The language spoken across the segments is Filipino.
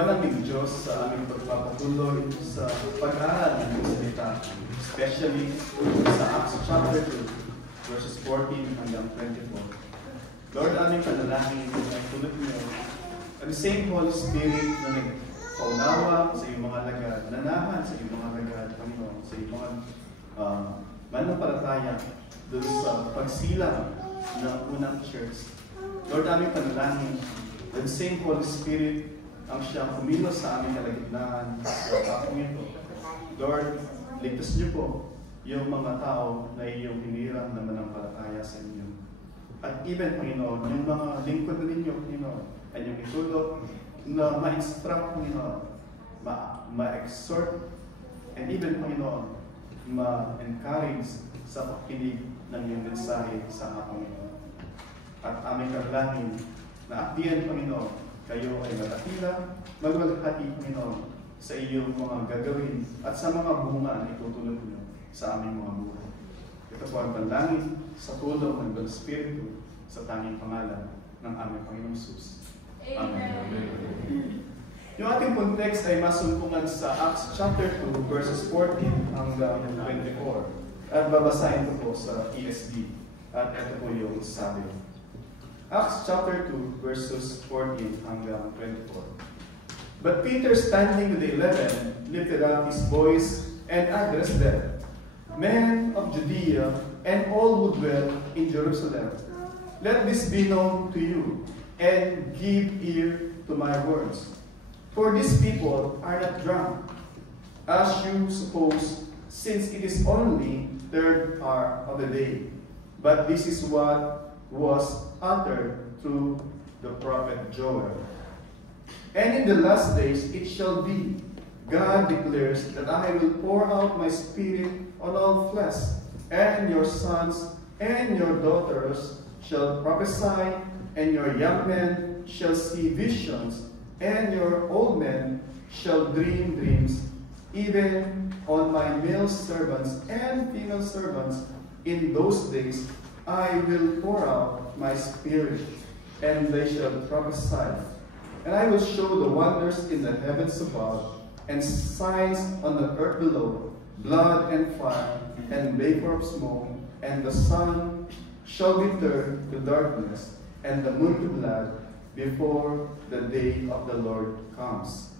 maraming Diyos sa aming pagpapatuloy sa pag-aaral ng salita, especially sa Acts chapter 2, verses 14 hanggang 24. Lord, aming panalangin ay tulad niyo, ang same Holy Spirit na nagpaunawa sa iyong mga lagad, nanahan sa iyong mga lagad, Panginoon, sa iyong mga manampalataya doon sa pagsilang ng unang church. Lord, aming panalangin, the same Holy Spirit ang siyang kumilos sa aming kalagitnaan sa taong ito. Lord, ligtas niyo po yung mga tao na iyong hinirang na manampalataya sa inyo. At even, Panginoon, yung mga lingkod na ninyo, Panginoon, ay yung itulog na ma-instruct, Panginoon, ma-exhort, and even, Panginoon, ma-encourage sa pakinig ng iyong mensahe sa akong ito. At aming kagalangin na akdiyan, Panginoon, kayo ay matakila, magwalhati, Panginoon, sa iyong mga gagawin at sa mga bunga na itutulog niyo sa aming mga buhay. Ito po ang panalangin sa tulong ng Holy Espiritu sa tanging pangalan ng aming Panginoong Jesus. Amen. Yung ating context ay masumpungan sa Acts chapter 2, verses 14 hanggang 24. At babasahin ko po sa ESV. At ito po yung sabi. Acts chapter 2, verses 14 hanggang 24. But Peter, standing with the 11, lifted up his voice and addressed them, Men of Judea, and all who dwell in Jerusalem, let this be known to you, and give ear to my words. For these people are not drunk, as you suppose, since it is only third hour of the day. But this is what was uttered through the prophet Joel. And in the last days it shall be, God declares, that I will pour out my spirit on all flesh, and your sons and your daughters shall prophesy, and your young men shall see visions, and your old men shall dream dreams, even on my male servants and female servants. In those days I will pour out my spirit, and they shall prophesy. And I will show the wonders in the heavens above, and signs on the earth below, blood and fire, and vapor of smoke, and the sun shall be turned to darkness, and the moon to blood, before the day of the Lord comes,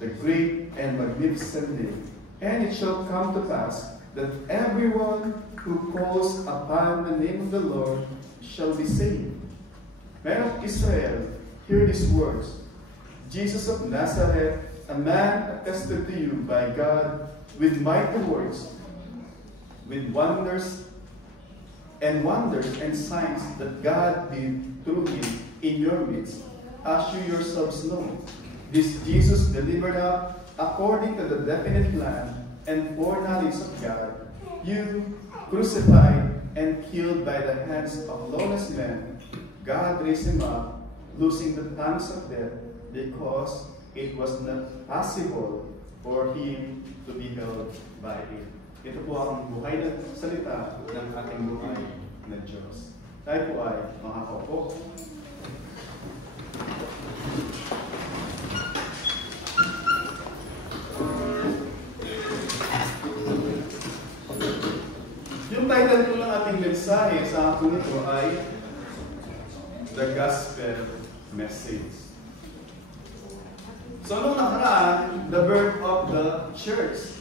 the great and magnificent day. And it shall come to pass that everyone who calls upon the name of the Lord shall be saved. Men of Israel, hear these words. Jesus of Nazareth, a man attested to you by God with mighty works, with wonders and signs that God did through him in your midst, as you yourselves know. This Jesus delivered up according to the definite plan and foreknowledge of God, you crucified and killed by the hands of lawless men. God raised him up, losing the pangs of death, because it was not possible for him to be held by it. Ito po ang buhay na salita ng ating buhay na Diyos. Tayo po ay makakaupo. Yung title po ng ating mensahe sa hapon ito ay The Gospel Message. So, nung nakaraan, the birth of the church.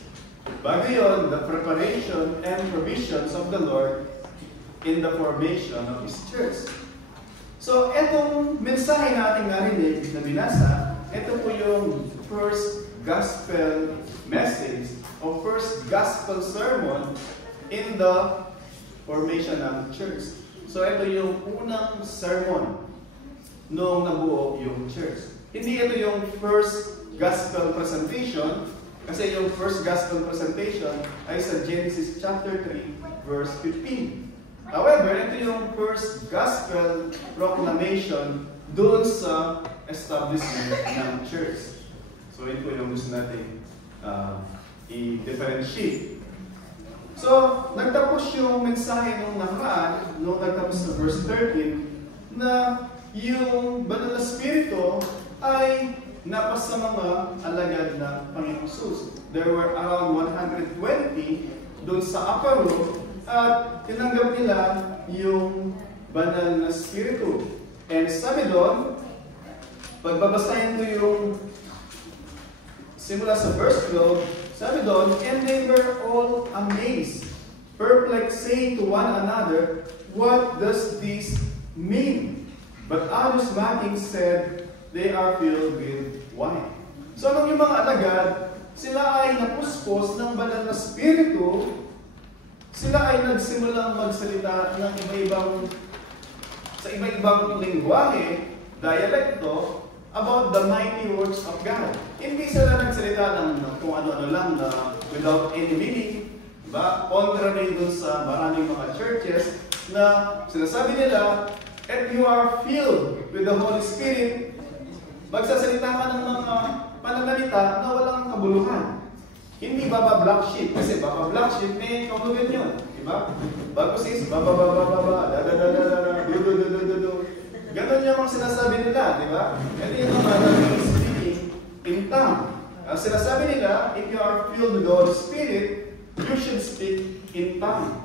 Bago yun, the preparation and provisions of the Lord in the formation of His church. So, etong mensahe natin narinig na binasa, ito po yung first gospel message o first gospel sermon in the formation of the church. So, ito yung unang sermon noong nabuo yung church. Hindi ito yung first gospel presentation, kasi yung first gospel presentation ay sa Genesis chapter 3, verse 15. However, ito yung first gospel proclamation doon sa establishment ng church. So, ito yung gusto natin i-differentiate. So, nagtapos yung mensahe nung nakaraan, nung nagtapos sa verse 13, na yung Banal na Espiritu ay na sa mga alagad ng Panginoong Hesus. There were around 120 doon sa upper room at tinanggap nila yung banal na spiritu. And sabi doon, pagbabasahin ko yung simula sa verse 12, sabi doon, and they were all amazed, perplexed, saying to one another, what does this mean? But others mocking said, they are filled with wine. So nung yung mga alagad, sila ay napuspos ng banal na spiritu, sila ay nagsimulang magsalita ng sa iba-ibang lingwahe, dialekto, about the mighty works of God. Hindi sila nagsalita ng kung ano-ano lang na without any meaning. Diba? Contrary dun sa maraming mga churches na sinasabi nila, if you are filled with the Holy Spirit, magsasalita ka ng mga pananalita na walang kabuluhan. Hindi baba-black sheep. Kasi baba-black sheep, may kahulugan yun. Diba? Bagusis, baba-baba-baba, da-da-da-da-da, du-du-du-du-du. Ganon yung mga sinasabi nila, di ba? Ito yung mga speaking in tongue. Sinasabi nila, if you are filled with the Holy Spirit, you should speak in tongue.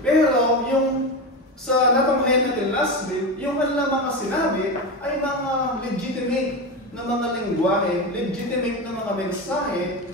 Pero yung sa napamahayan natin last week, yung kanilang mga sinabi ay mga legitimate na mga lingwahe, legitimate na mga mensahe,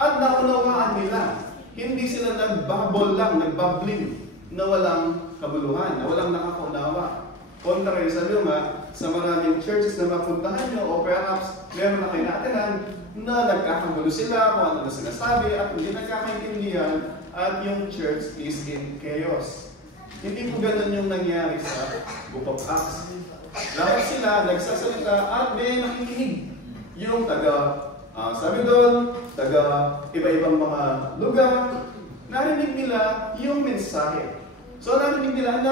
at naunawaan nila. Hindi sila nagbabol lang, nagbabling na walang kabuluhan, na walang nakakaunawa. Contrary, sabi nga, sa maraming churches na mapuntahan nyo, o perhaps meron na kayo naatinan na nagkakagulo sila kung ano na sinasabi at hindi nagkakaintindihan at yung church is in chaos. Hindi po ganun yung nangyari sa Book of Acts. Lahat sila nagsasalita at may nakikinig. Yung sabi doon, iba-ibang mga lugar, narinig nila yung mensahe. So narinig nila,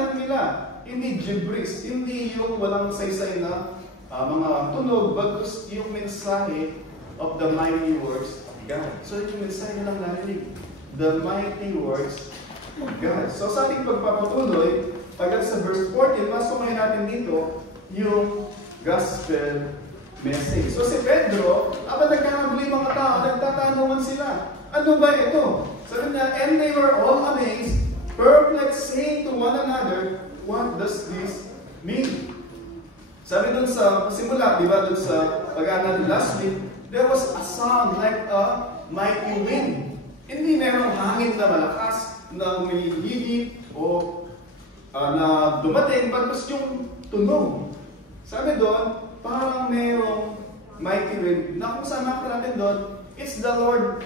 hindi gibberish, hindi yung walang saysay na mga tunog, bagkus yung mensahe of the mighty works of God. So yung mensahe nilang narinig, the mighty works of God. So sa ating pagpapatuloy, pagkat sa verse 14, masok ngayon natin dito yung gospel message. So si Pedro, habang nagkakabuli mga tao, nagtatanungan sila, ano ba ito? Sabi niya, and they were all amazed, perplexed, saying to one another, what does this mean? Sabi dun sa simula, di ba, dun sa pag-aaral last week, there was a sound like a mighty wind. Hindi merong hangin na malakas, na humihigit o na dumating, bagkus yung tunog. Sabi doon, parang merong mighty wind na kung saan nakita natin doon, it's the Lord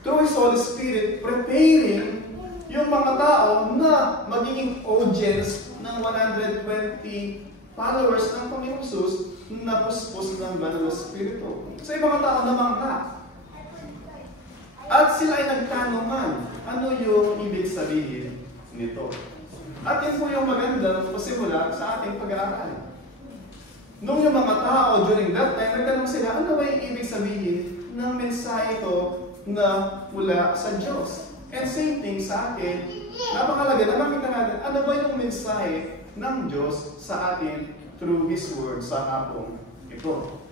through His Holy Spirit preparing yung mga tao na magiging audience ng 120 followers ng Panginoong Hesus na puspos ng banal na spiritu. So yung mga tao namangha. At sila ay nagtanungan, ano yung ibig sabihin nito? At yun po yung magandang pasimula sa ating pag-aaral. Nung yung mga tao during that time, nagtanong sila, ano ba yung ibig sabihin ng mensahe ito na mula sa Diyos? And same thing sa atin, napakalaga na makita natin, ano ba yung mensahe ng Diyos sa atin through His Word sa hapong ito.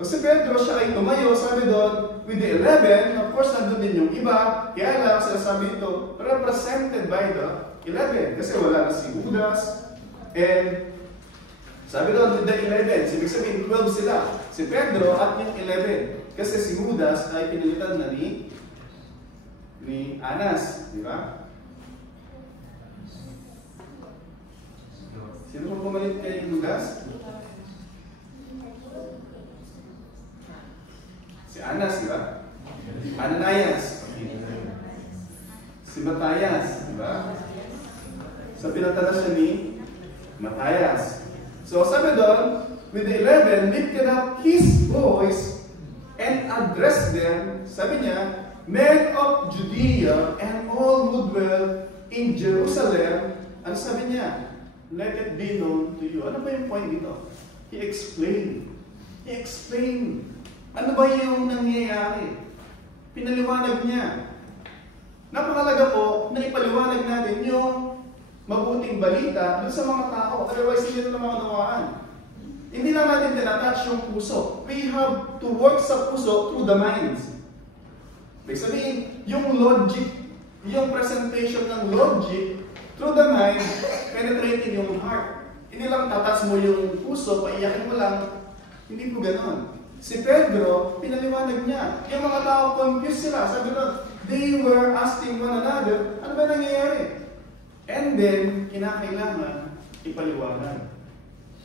Kasi Pedro, siya ay tumayo, sabi doon, with the 11, of course, nandun din yung iba, kaya lang, sinasabi ito, represented by the 11, kasi wala na si Judas, and sabi doon, with the 11, ibig sabihin, 12 sila, si Pedro at yung 11, kasi si Judas ay pinilitan na ni Anas, di ba? Sino po pumalit kay Judas? Si Anas, di ba? Ananias. Si Matthias, di ba? So pinatala siya ni Matthias. So sabi doon, with the 11, lifted up his voice and addressed them, sabi niya, men of Judea and all who dwell in Jerusalem, ano sabi niya? Let it be known to you. Ano ba yung point dito? He explained. Ano ba yung nangyayari? Pinaliwanag niya. Napakalaga po na ipaliwanag natin yung mabuting balita dun sa mga tao. Otherwise, hindi nila maunawaan. Hindi lang natin tinatouch yung puso. We have to work sa puso through the minds. Ibig sabihin, yung logic, yung presentation ng logic through the mind, penetrating yung heart. Hindi lang tatas mo yung puso, paiyakin mo lang. Hindi po ganon. Si Pedro, pinaliwanag niya. Yung mga tao confused sila. Sabi nun, they were asking one another, ano ba nangyayari? And then, kinakailangan ipaliwanag.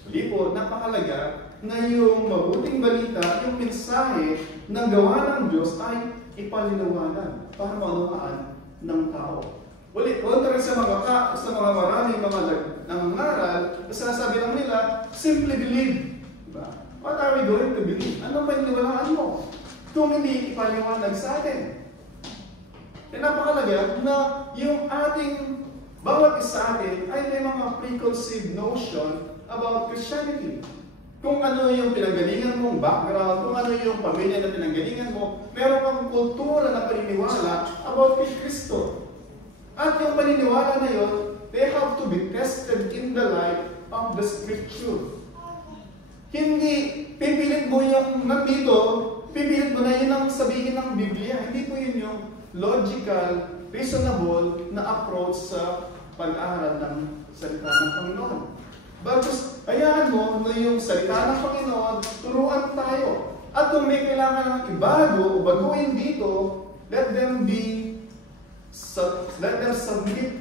Hindi po, napakalaga na yung mabuting balita, yung mensahe ng gawa ng Diyos ay ipalinawanan para maunawaan ng tao. Ulit, kontra sa mga maraming mga nangangaral, sinasabi lang nila, simply believe. Diba? What are we going to believe? Ano ba iniwalaan mo? Kung hindi ipaliwanag sa atin. E napakalaga na yung ating bawat isa atin ay may mga preconceived notion about Christianity. Kung ano yung pinanggalingan mong background, kung ano yung pamilya na pinanggalingan mo, meron kang kultura na paniniwala about kay Kristo. At yung paniniwala na yun, they have to be tested in the light of the Scripture. Hindi pipilit mo yung nandito, pipilit mo na yun ang sabihin ng Biblia. Hindi po yun yung logical, reasonable na approach sa pag-aaral ng salita ng Panginoon. Bagkus, hayaan mo na yung salita ng Panginoon, turuan tayo. At kung may kailangan ng ibago o baguhin dito, let them submit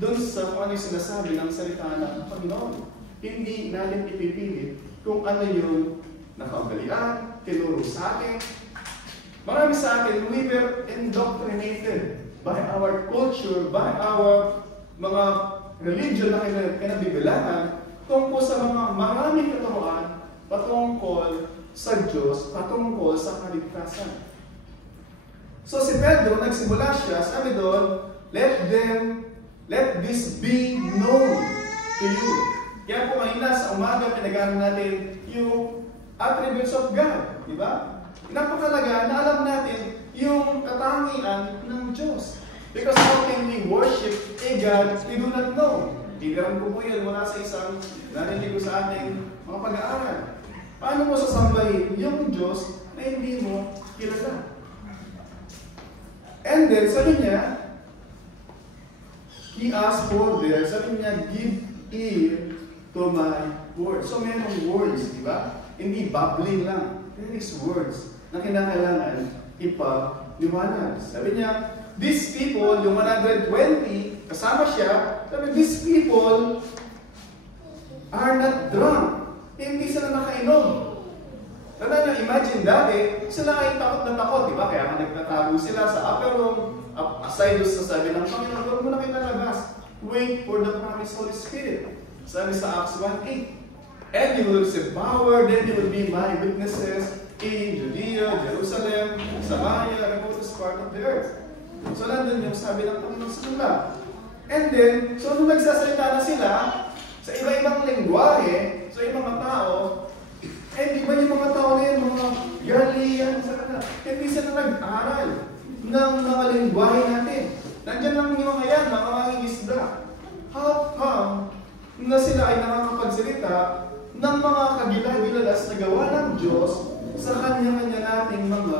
dun sa kung ano yung sinasabi ng salita ng Panginoon. Hindi natin ipipilit kung ano yung nakaugalian, tinuro sa atin. Marami sa atin, we were indoctrinated by our culture, by our mga religion na kinabibilangan tungkol sa mga maraming katuruan patungkol sa Diyos, patungkol sa kaligtasan. So si Pedro, nagsimula siya, sabi doon, let this be known to you. Kaya po kanina sa umaga, pinag-aaral natin yung attributes of God. Di ba? Napakalaga na alam natin yung katangian ng Diyos. Because how can we worship a God we do not know? Tigiran ko po yan mula sa isang narinig ko sa ating mga pag-aaral. Paano mo sasambahin yung Diyos na hindi mo kilala? And then, sabi niya, he asked for there, sabi niya, give ear to my words. So, mayroong words, di ba? Hindi babbling lang. There is words na kinakailangan ipaliwanag. Sabi niya, these people, yung 120, kasama siya, sabi, these people are not drunk. Hindi sila nakainom. Tanda na, imagine dati, sila ay takot na takot, di ba? Kaya nagtatago sila sa upper room, aside sa sabi ng Panginoon, huwag mo na kayo lalabas. Wait for the promised Holy Spirit. Sabi sa Acts 1:8. And you will receive power, then you will be my witnesses in Judea, Jerusalem, Samaria, and the most part of the earth. So nandun yung sabi ng Panginoon sa kanila. And then, so nung nagsasalita na sila, sa iba-ibang lingwahe, sa ibang mga tao, di ba yung mga tao na yun, mga Galilean, hindi sila nag-aral ng mga lingwahe natin. Nandiyan lang yung mga yan, mga mangingisda. How come na sila ay nakakapagsalita ng mga kagila-gilalas na gawa ng Diyos sa kanya-kanya nating mga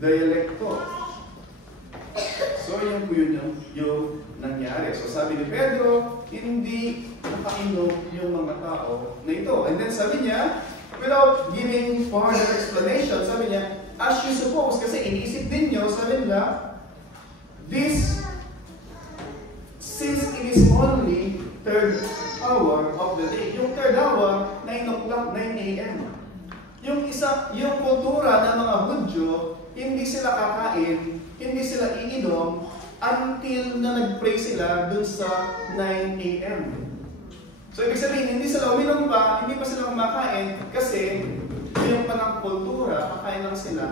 dialekto? So, yun po yun yung nangyari. So, sabi ni Pedro, hindi nakainom yung mga tao na ito. And then sabi niya, without giving further explanation, sabi niya, as you suppose, kasi iniisip din niyo, sabi nila, this, since it is only third hour of the day. Yung third hour, 9 o'clock, 9 a.m. Yung kultura ng mga Hudyo, hindi sila kakain, hindi sila iinom, until na nag-pray sila dun sa 9 a.m. So, ibig sabihin, hindi sila uminom pa, hindi pa sila kumakain, kasi yung panang kultura, kakain lang sila,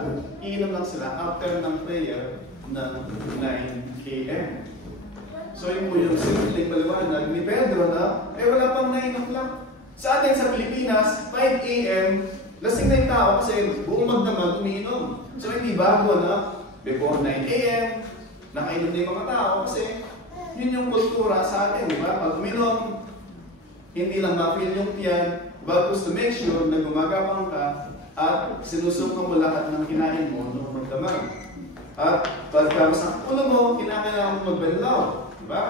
iinom lang sila after ng prayer ng 9 a.m. So, yun po yung simpleng paliwanag ni Pedro na, wala pang 9 o'clock. Sa atin sa Pilipinas, 5 a.m., lasing na yung tao kasi buong magdamag umiinom. So, hindi bago na before 9 a.m., nakainom na yung mga tao kasi yun yung kultura sa atin, di ba? Pag uminom, hindi lang ma-feel yung tiyan, Bagkus to make sure na gumagapang ka at sinusuko mo lahat ng kinain mo nung magdamag. At pagka sa ulo mo, kinakailangan mo magbanlaw. Diba?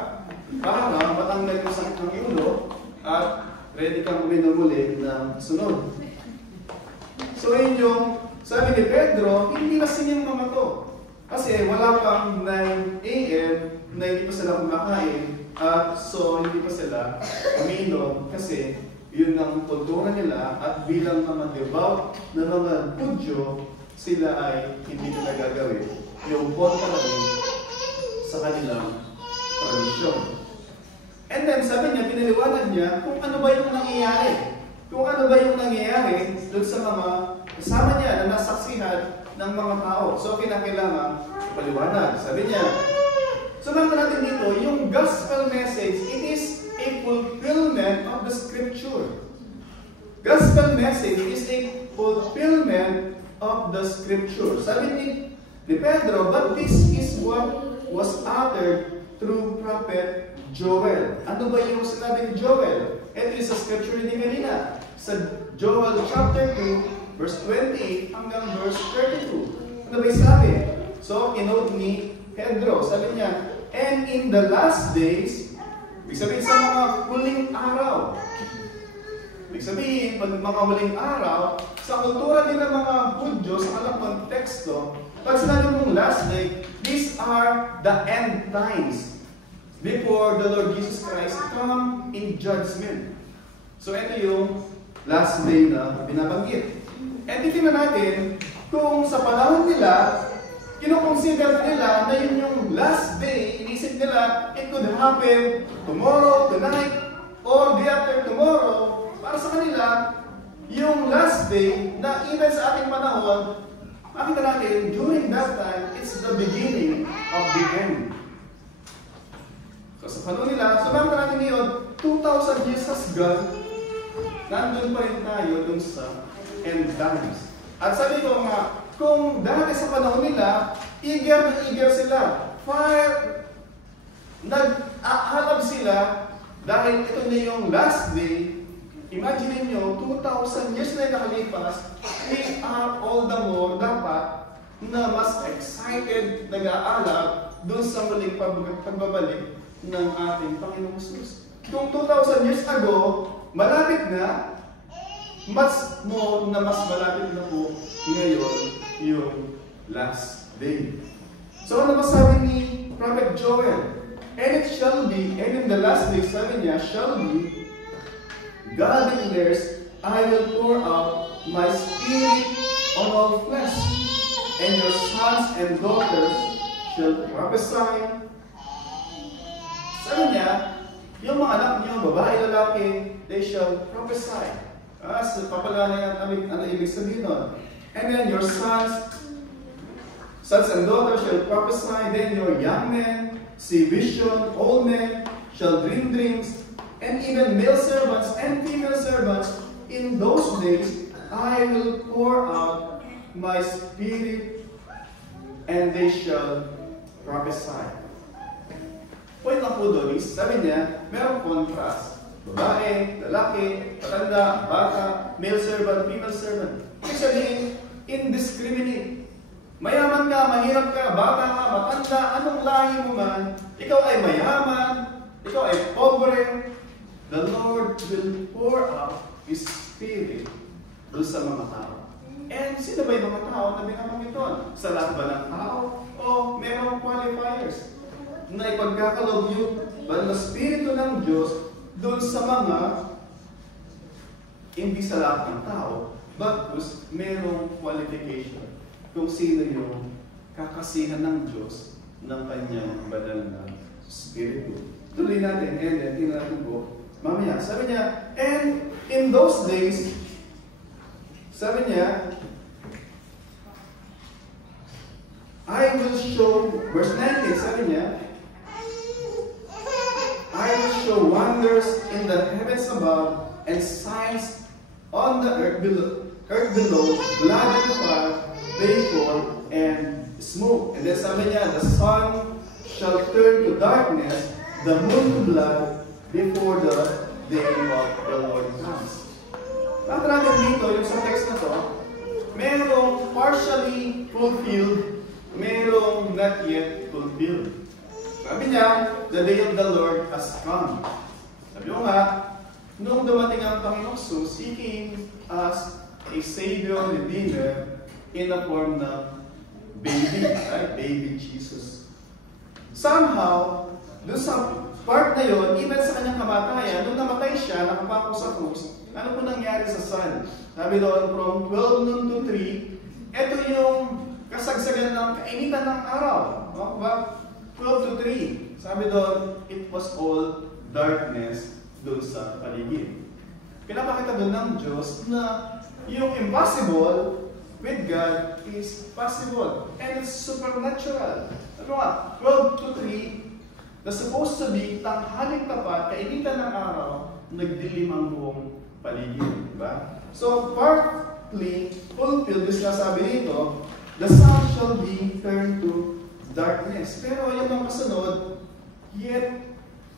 Para matanggal yung sakit ng ulo at ready kang uminom muli ng sunod. So yun yung sabi ni Pedro, hindi lasing yung mga to. Kasi wala pang 9 a.m. na hindi pa sila kumakain at so hindi pa sila uminom kasi yun ang kultura nila at bilang mga devout na mga Hudyo, sila ay hindi nila gagawin yung contrary sa kanilang tradisyon. And then sabi niya, pinaliwanag niya kung ano ba yung nangyayari. Kung ano ba yung nangyayari doon sa mga kasama niya na nasaksihan ng mga tao. So kinakailangan paliwanag. Sabi niya, sundan natin dito, yung gospel message, it is a fulfillment of the scripture. Gospel message is a fulfillment of the scripture. Sabi ni Pedro, but this is what was uttered through prophet Joel. Ano ba yung sinabi ni Joel? Ito is sa scripture ni kanina. Sa Joel chapter 2, verse 28 hanggang verse 32. Ano ba yung sabi? So, kinote ni Pedro, sabi niya, and in the last days, ibig sabihin sa mga huling araw. Ibig sabihin, pag mga huling araw, sa kultura din ng mga Hudyo, sa kanilang konteksto, pag sinabi mong last day, these are the end times before the Lord Jesus Christ come in judgment. So, ito yung last day na binabanggit. And titingnan natin kung sa panahon nila, kinoconsider nila na yun yung last day, inisip nila, it could happen tomorrow, tonight, or the after tomorrow. Para sa kanila, yung last day na even sa ating panahon, makita natin, during that time, it's the beginning of the end. So sa panahon nila, so makita natin ngayon, 2,000 years has gone, nandun pa rin tayo dun sa end times. At sabi ko nga, kung dati sa panahon nila, eager na eager sila. Fire, nag-ahalab sila dahil ito na yung last day. Imagine nyo, 2,000 years na nakalipas, we are all the more dapat na mas excited, nag-aalab doon sa muling pagbabalik ng ating Panginoong Jesus. Kung 2,000 years ago, malapit na, mas malapit na po ngayon yung last day. So ano ba sabi ni Prophet Joel? And it shall be, and in the last day, sabi niya, shall be, God declares, I will pour out my spirit on all flesh, and your sons and daughters shall prophesy. Sabi niya, yung mga anak niyo, babae, lalaki, they shall prophesy. So papala na yan, ano ibig sabihin nun? And then your sons and daughters shall prophesy, then your young men see vision, old men shall dream dreams, and even male servants and female servants, in those days I will pour out my spirit, and they shall prophesy. Point lang po doon is, sabi niya, merong contrast. Babae, lalaki, matanda, bata, male servant, female servant. Ibig sabihin, indiscriminate. Mayaman ka, mahirap ka, bata ka, matanda, anong lahi mo man, ikaw ay mayaman, ikaw ay pobre, the Lord will pour out His Spirit doon sa mga tao. And sino ba yung mga tao na binabanggit doon? Sa lahat ba ng tao? O merong qualifiers na ipagkakaloob yung banal na Espiritu ng Diyos doon sa mga hindi sa lahat ng tao, bagkus merong qualification kung sino yung kakasihan ng Diyos ng kanyang banal na Espiritu. Tuloy natin, and then tingnan natin po mamaya. Sabi niya, and in those days, sabi niya, I will show, verse 19, sabi niya, I will show wonders in the heavens above and signs on the earth below, blood and fire, vapor and smoke. And then sabi niya, the sun shall turn to darkness, the moon to blood, before the day of the Lord comes. At natin dito, yung sa text na to, merong partially fulfilled, merong not yet fulfilled. Sabi niya, the day of the Lord has come. Sabi mo nga, nung dumating ang Panginoong Jesus, He came as a Savior, Redeemer, in the form ng baby, right? Baby Jesus. Somehow, doon sa part na yun, even sa kanyang kamatayan, nung namatay siya, nakapako sa krus, ano po nangyari sa Son? Sabi doon, from 12 noon to 3, ito yung kasagsagan ng kainitan ng araw. No? 12 to 3. Sabi doon, it was all darkness doon sa paligid. Pinapakita doon ng Diyos na yung impossible with God is possible. And it's supernatural. Ano nga? 12 to 3, na supposed to be tanghaling tapat, kainitan ng araw, nagdilim ang buong paligid. Diba? So, partly fulfilled, this nasabi dito, the sun shall be turned to darkness. Pero yung mga kasunod, yet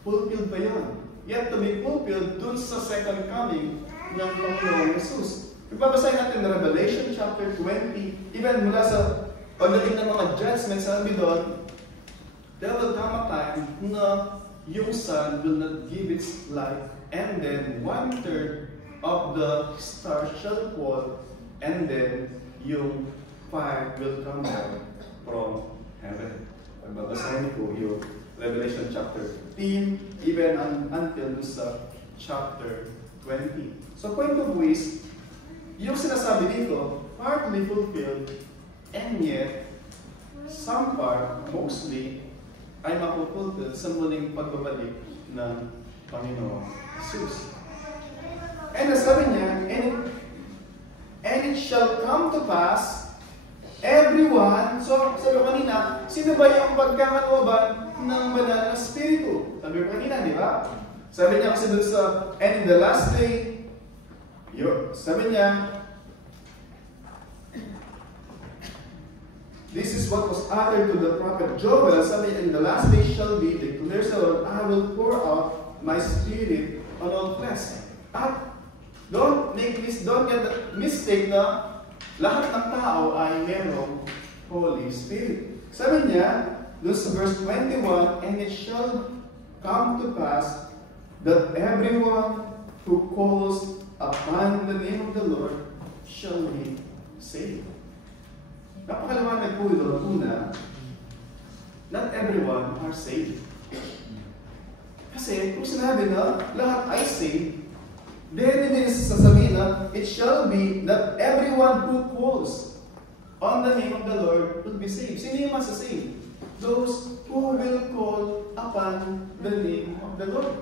fulfilled pa yun. Yet to be fulfilled dun sa second coming ng Panginoong Jesus. Ibabasahin natin na Revelation chapter 20, even mula sa pagdating ng mga judgments, sabi doon, there will come a time na yung sun will not give its light, and then 1/3 of the stars shall fall, and then yung fire will come down from heaven. Pagbabasahin ko yung Revelation chapter 15, even until sa chapter 20. So, point of view, yung sinasabi dito, partly fulfilled, and yet, some part, mostly, ay mapupulfilled sa muling pagbabalik ng Panginoong Jesus. And sabi niya, and it shall come to pass, everyone, so sabi ko kanina, sino ba yung pagkakalooban ng banal na spiritu? Sabi ko kanina, di ba? Sabi niya kasi doon sa, and in the last day, sabi niya, this is what was uttered to the prophet Joel. Sabi, in the last day shall be, declares the Lord, I will pour out my spirit on all flesh. At don't get the mistake na lahat ng tao ay merong Holy Spirit. Sabi niya, doon sa verse 21, and it shall come to pass that everyone who calls upon the name of the Lord shall be saved. Napakalawanag po doon. Una, not everyone are saved. Kasi kung sinabi na lahat ay saved, then it is sasabihin na it shall be that everyone who calls on the name of the Lord will be saved. Sino yung masasave? Those who will call upon the name of the Lord.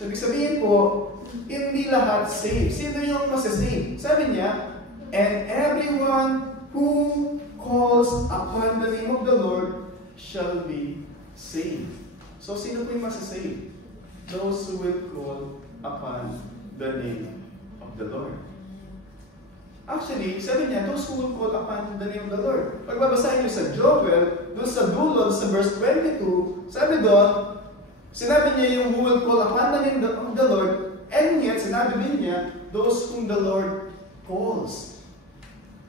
So, ibig sabihin po, hindi lahat saved. Sino yung masasave? Sabi niya, and everyone who calls upon the name of the Lord shall be saved. So, sino po yung masasave? Those who will call upon the name of the Lord. Actually, sabi niya, those who will call upon the name of the Lord. Pagbabasahin niyo sa Joel, doon sa dulo, sa verse 22, sabi doon, sinabi niya yung who will call upon the name of the Lord, and yet, sinabi din niya, those whom the Lord calls.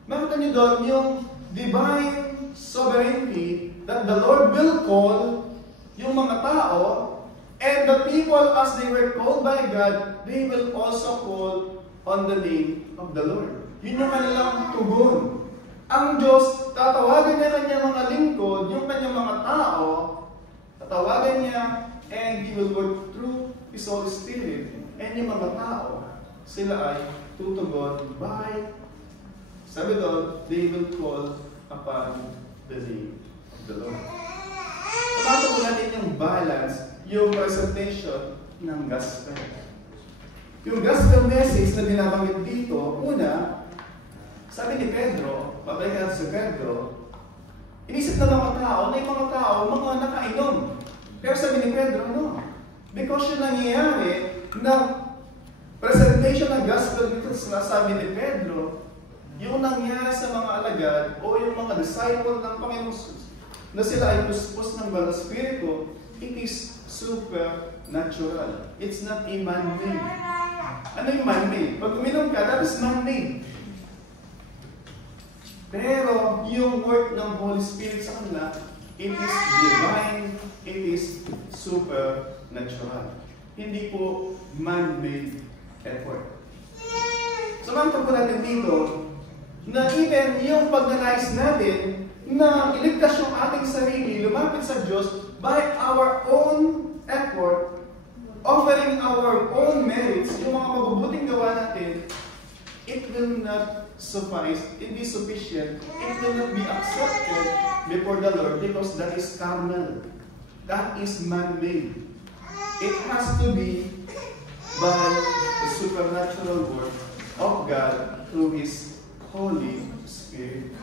Makita niyo doon yung divine sovereignty that the Lord will call yung mga tao, and the people, as they were called by God, they will also call on the name of the Lord. Yun yung kanilang tugon. Ang Diyos, tatawagan niya kanyang mga lingkod, yung kanyang mga tao, tatawagan niya, and He will work through His Holy Spirit. And yung mga tao, sila ay tutugon by, sabi doon, they will call upon the name of the Lord. Pagkata po natin yung balance, yung presentation ng gospel. Yung gospel message na binabanggit dito, una, sabi ni Pedro, babalikan si Pedro, inisip na mga tao na yung mga tao, mga nakainom. Pero sabi ni Pedro, no. Because yung nangyayari na presentation ng gospel dito, sinasabi ni Pedro, yung nangyayari sa mga alagad o yung mga disciple ng Panginoon na sila ay puspos ng Banal Espiritu, it is supernatural. It's not a man-made. Ano yung man-made? Pag uminom ka, that is man-made. Pero yung work ng Holy Spirit sa kanila, it is divine, it is supernatural. Hindi po man-made effort. Samantala po natin dito, na even yung pagnanais natin na iligtas yung ating sarili, lumapit sa Diyos by our own effort, offering our own merits, yung mga mabubuting gawa natin, it will not suffice, it is sufficient, it will not be accepted before the Lord because that is carnal. That is man-made. It has to be by the supernatural work of God through His Holy Spirit.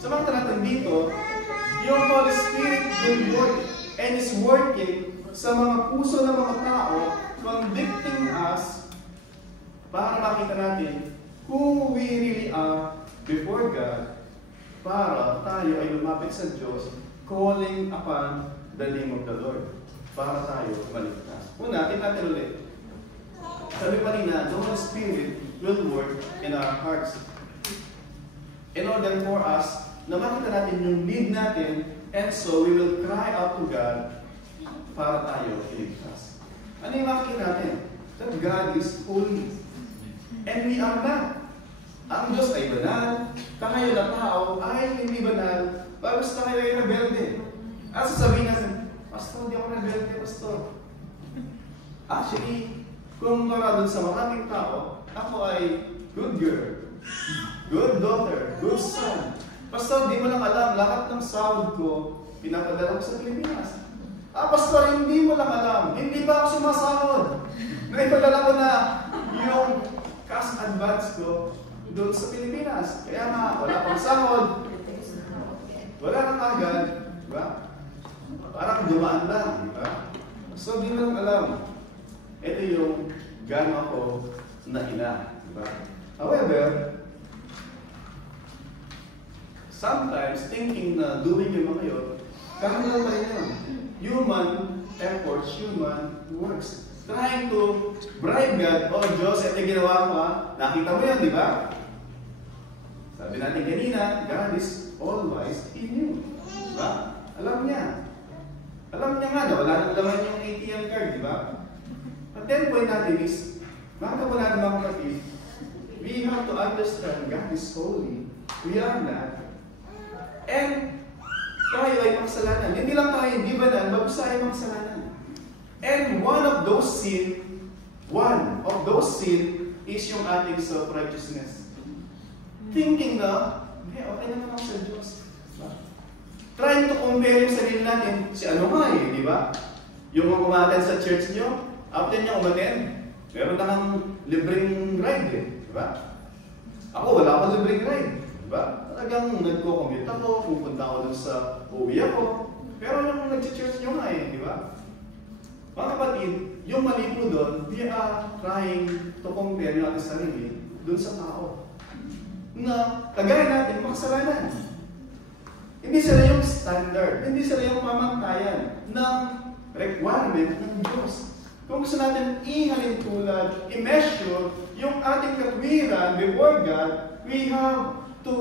Samantala natin dito, yung Holy Spirit will work and is working sa mga puso ng mga tao, convicting us para makita natin who we really are before God, para tayo ay lumapit sa Diyos, calling upon the name of the Lord, para tayo maligtas. Una, natin ulit. Sabi pa rin na, the Holy Spirit will work in our hearts. In order for us na makita natin yung need natin, and so we will cry out to God para tayo iligtas. Ano yung makikita natin? That God is holy. And we are not. Ang Diyos ay banal, kayo na tao ay hindi banal, basta kayo ay rebelde. At sasabihin natin, Pastor, hindi ako rebelde, Pastor. Actually, kung mara dun sa maraming tao, ako ay good girl, good daughter, good son. Pastor, di mo lang alam, lahat ng sahod ko, pinapadala ko sa Pilipinas. Pastor, hindi mo lang alam, hindi ba ako sumasahod? Naipadala ko na yung cash advance ko doon sa Pilipinas. Kaya nga, wala pang sahod, wala nang agad, di ba? Parang dumaan lang, di ba? So, di mo lang alam. Ito yung gano'n ako na ina, di ba? However, sometimes thinking na doing yung mga yun, kami lang pa rin yun. Human efforts, human works. Trying to bribe God, oh Diyos, ito ginawa mo ha. Nakita mo yan, di ba? Sabi natin kanina, God is all wise, He knew. Di ba? Alam niya. Alam niya nga na wala nang laman yung ATM card, di ba? At then point natin is, mga kapunan mga kapatid, we have to understand God is holy. We are not. And tayo ay makasalanan. Hindi lang tayo, hindi ba na, bagus tayo makasalanan. And one of those sin is yung ating self-righteousness. Thinking na, okay naman ako sa Diyos. Trying to compare yung sarili natin, si ano nga di ba? Yung mga umaten sa church nyo, after niya umaten, meron na kang libreng ride di ba? Ako, wala akong libreng ride, di ba? Talagang nagko-commute ako, pupunta ako dun sa uwi ako. Pero yung nag-church nyo nga di ba? Mga kapatid, yung mali po doon, we are trying to compare yung ating sarili dun sa tao. Na, kagaya natin, makasalanan. Hindi sila yung standard, hindi sila yung pamantayan ng requirement ng Diyos. Kung gusto natin ihalin tulad, i-measure yung ating katwiran before God, we have to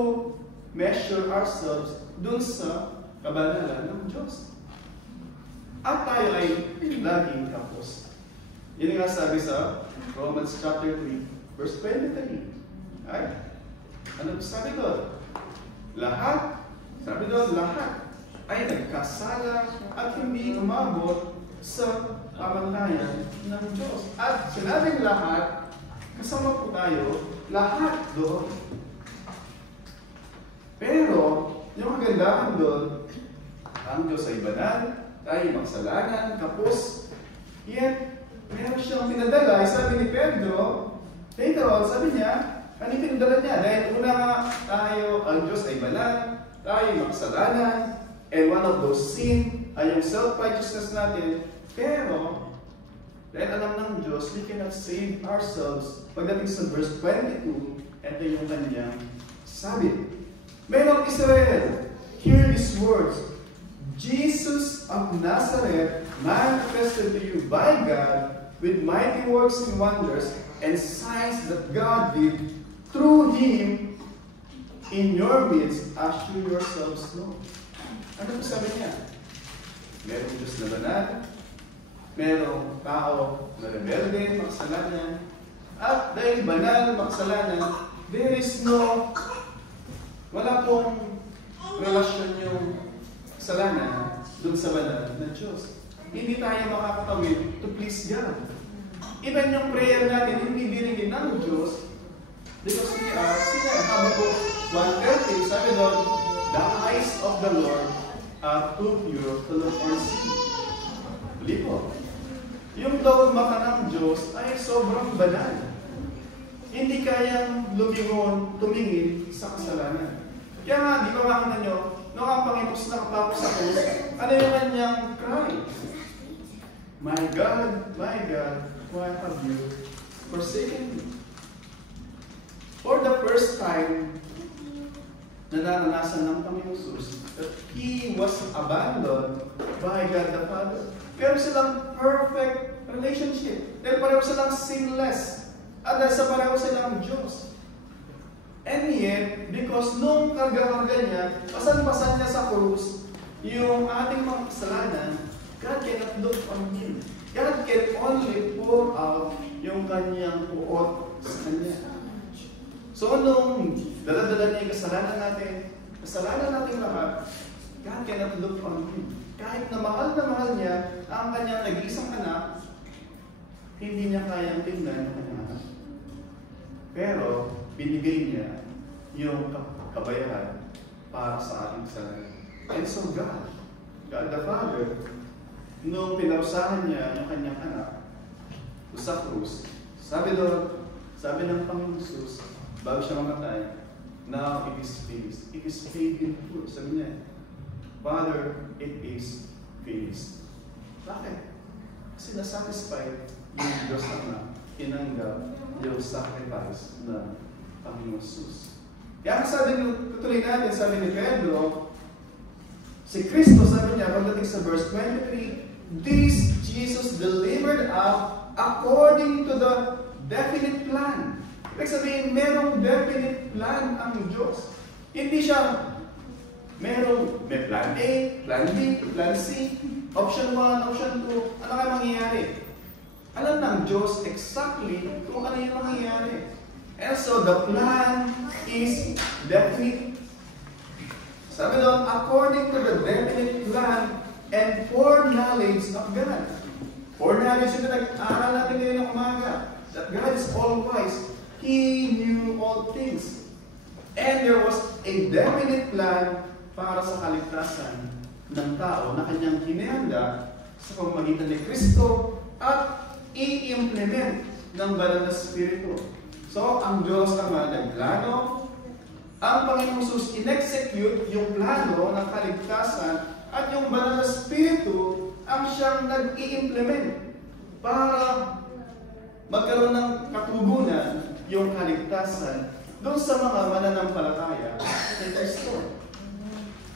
measure ourselves dun sa kabanalan ng Diyos. At tayo ay laging kapos. Yun nga sabi sa Romans chapter 3, verse 23. Ay? Ano sabi doon? Lahat ay nagkasala at hindi umabot sa pamantayan ng Diyos. At sinabing lahat, kasama po tayo, lahat doon. Pero, yung kagandahan doon, ang Diyos ay banal, tayo magsalanan, kapos, yet, meron siyang pinadala. Sabi ni Pedro, later on, sabi niya, ano yung pinadala niya? Dahil una nga tayo, ang Diyos ay banal, tayo magsalanan, and one of those sin ay yung self-righteousness natin. Pero, dahil alam ng Diyos, we cannot save ourselves. Pagdating sa verse 22, ito yung kanyang sabi. Men of Israel, hear these words. Jesus of Nazareth, manifested to you by God, with mighty works and wonders and signs that God did through Him in your midst, as you yourselves know. Ano po sabi niya? Merong Diyos na banal, merong tao na rebelde, makasalanan, at dahil banal, makasalanan, there is wala pong relasyon yung kasalanan dun sa banal na Diyos. Hindi tayo makakatawid to please God. Even yung prayer natin, hindi dinigin ng Diyos because we are sinner. Habakuk 1:13, sabi doon, the eyes of the Lord are too pure to look and see. Huli po. Yung dogma ng Diyos ay sobrang banal. Hindi kayang lumingon, tumingin sa kasalanan. Kaya nga, di ba makakita nyo, nung ang Panginoon nakapako sa krus, ano yung kanyang cry? My God, why have you forsaken me? For the first time, naranasan ng Panginoon Jesus that He was abandoned by God the Father. Pero silang perfect relationship. Dahil pareho silang sinless. At dahil sa pareho silang Diyos. And yet, because nung karga-karga niya, pasan-pasan niya sa krus, yung ating mga kasalanan, God cannot look on Him. God can only pour out yung kanyang puot sa Kanya. So, nung dala-dala niya yung kasalanan natin lahat, God cannot look on Him. Kahit na mahal niya ang kanyang nag-iisang anak, hindi niya kayang tingnan ang kanyang anak. Pero, binigay niya yung kabayaran para sa ating kasalanan. And so God the Father, nung pinarusahan niya yung kanyang anak sa krus, sabi ng Panginoon Jesus, bago siya mamatay, now it is finished. It is paid in full. Sabi niya, Father, it is finished. Bakit? Kasi nasatisfied yung Diyos na tinanggap yung sacrifice ng Panginoon Jesus. Kaya tutuloy natin, sabi ni Pedro, si Kristo, sabi niya, pagdating sa verse 23, this Jesus delivered up according to the definite plan. Ibig sabihin, merong definite plan ang Diyos. Hindi siya, may plan A, plan B, plan C, option 1, option 2, ano kaya mangyayari? Alam ng Diyos exactly kung ano yung mangyayari. And so, the plan is definite. Sabi doon, according to the definite plan and foreknowledge of God. Foreknowledge yung nag-aaral natin ngayon ng umaga. That God is all-wise. He knew all things. And there was a definite plan para sa kaligtasan ng tao na kanyang hinihanda sa pamamagitan ni Kristo at i-implement ng banal na Espiritu. So, ang Diyos ang nagplano, ang Panginoong Jesus in-execute yung plano ng kaligtasan at yung banal na Espiritu ang siyang nag-i-implement para magkaroon ng katugunan yung kaligtasan doon sa mga mananampalataya ni Kristo.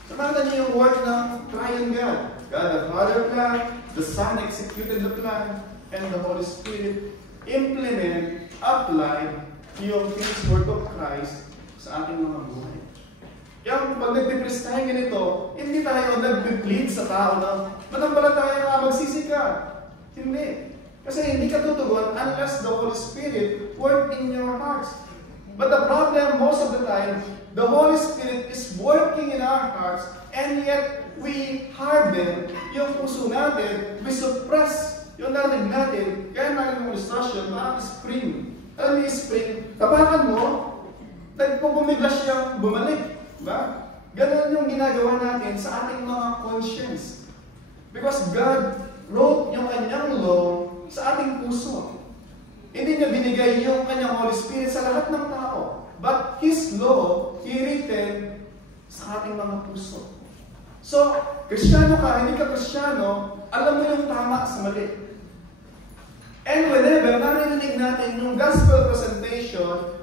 Samantan niyo yung work ng Triune God. God the Father plan, the Son executed the plan, and the Holy Spirit implement, apply yung finished work of Christ sa ating mga buhay. Kaya pag nag-depress tayo ganito, hindi tayo nag-plead sa tao na manampalataya ka, magsisi ka. Hindi. Kasi hindi ka tutugon unless the Holy Spirit work in your hearts. But the problem, most of the time, the Holy Spirit is working in our hearts, and yet we harden yung puso natin, we suppress yung narinig natin, kaya natin yung illustration, parang spring. Alam niyo yung spring, tapakan mo, nagpupumigla siya, bumalik. Diba? Ganun yung ginagawa natin sa ating mga conscience. Because God wrote yung kanyang law sa ating puso. Hindi niya binigay yung kanyang Holy Spirit sa lahat ng tao. But His law, He written sa ating mga puso. So, Kristiyano ka, hindi ka Kristiyano, alam mo yung tama sa mali. And whenever narinig natin yung gospel presentation,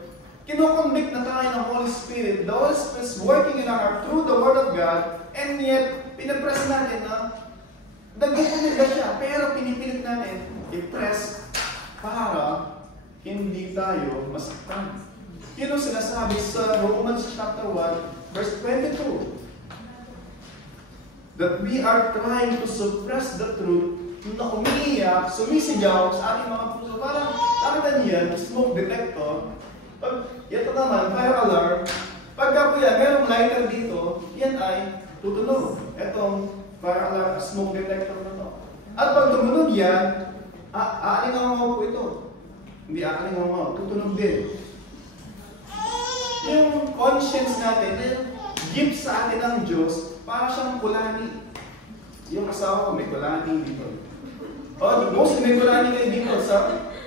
kinoconvict na tayo ng Holy Spirit. The Holy Spirit is working in our heart through the Word of God, and yet, pinapress natin na nagkukumigla siya, pero pinipilit natin i-press para hindi tayo masaktan. Yun ang sinasabi sa Romans chapter 1, verse 22. That we are trying to suppress the truth na umiiyak, sumisigaw sa ating mga puso. Parang, nakita niya, smoke detector. Pag, ito naman, fire alarm. Pagka po yan, merong lighter dito, yan ay tutunog. Itong fire alarm, smoke detector na to. At pag tumunog yan, aalingaw po ito. Hindi aalingaw, tutunog din. Yung conscience natin, yung gift sa atin ng Diyos, para siyang kulani. Yung asawa ko, may kulani dito. Most may kulani kayo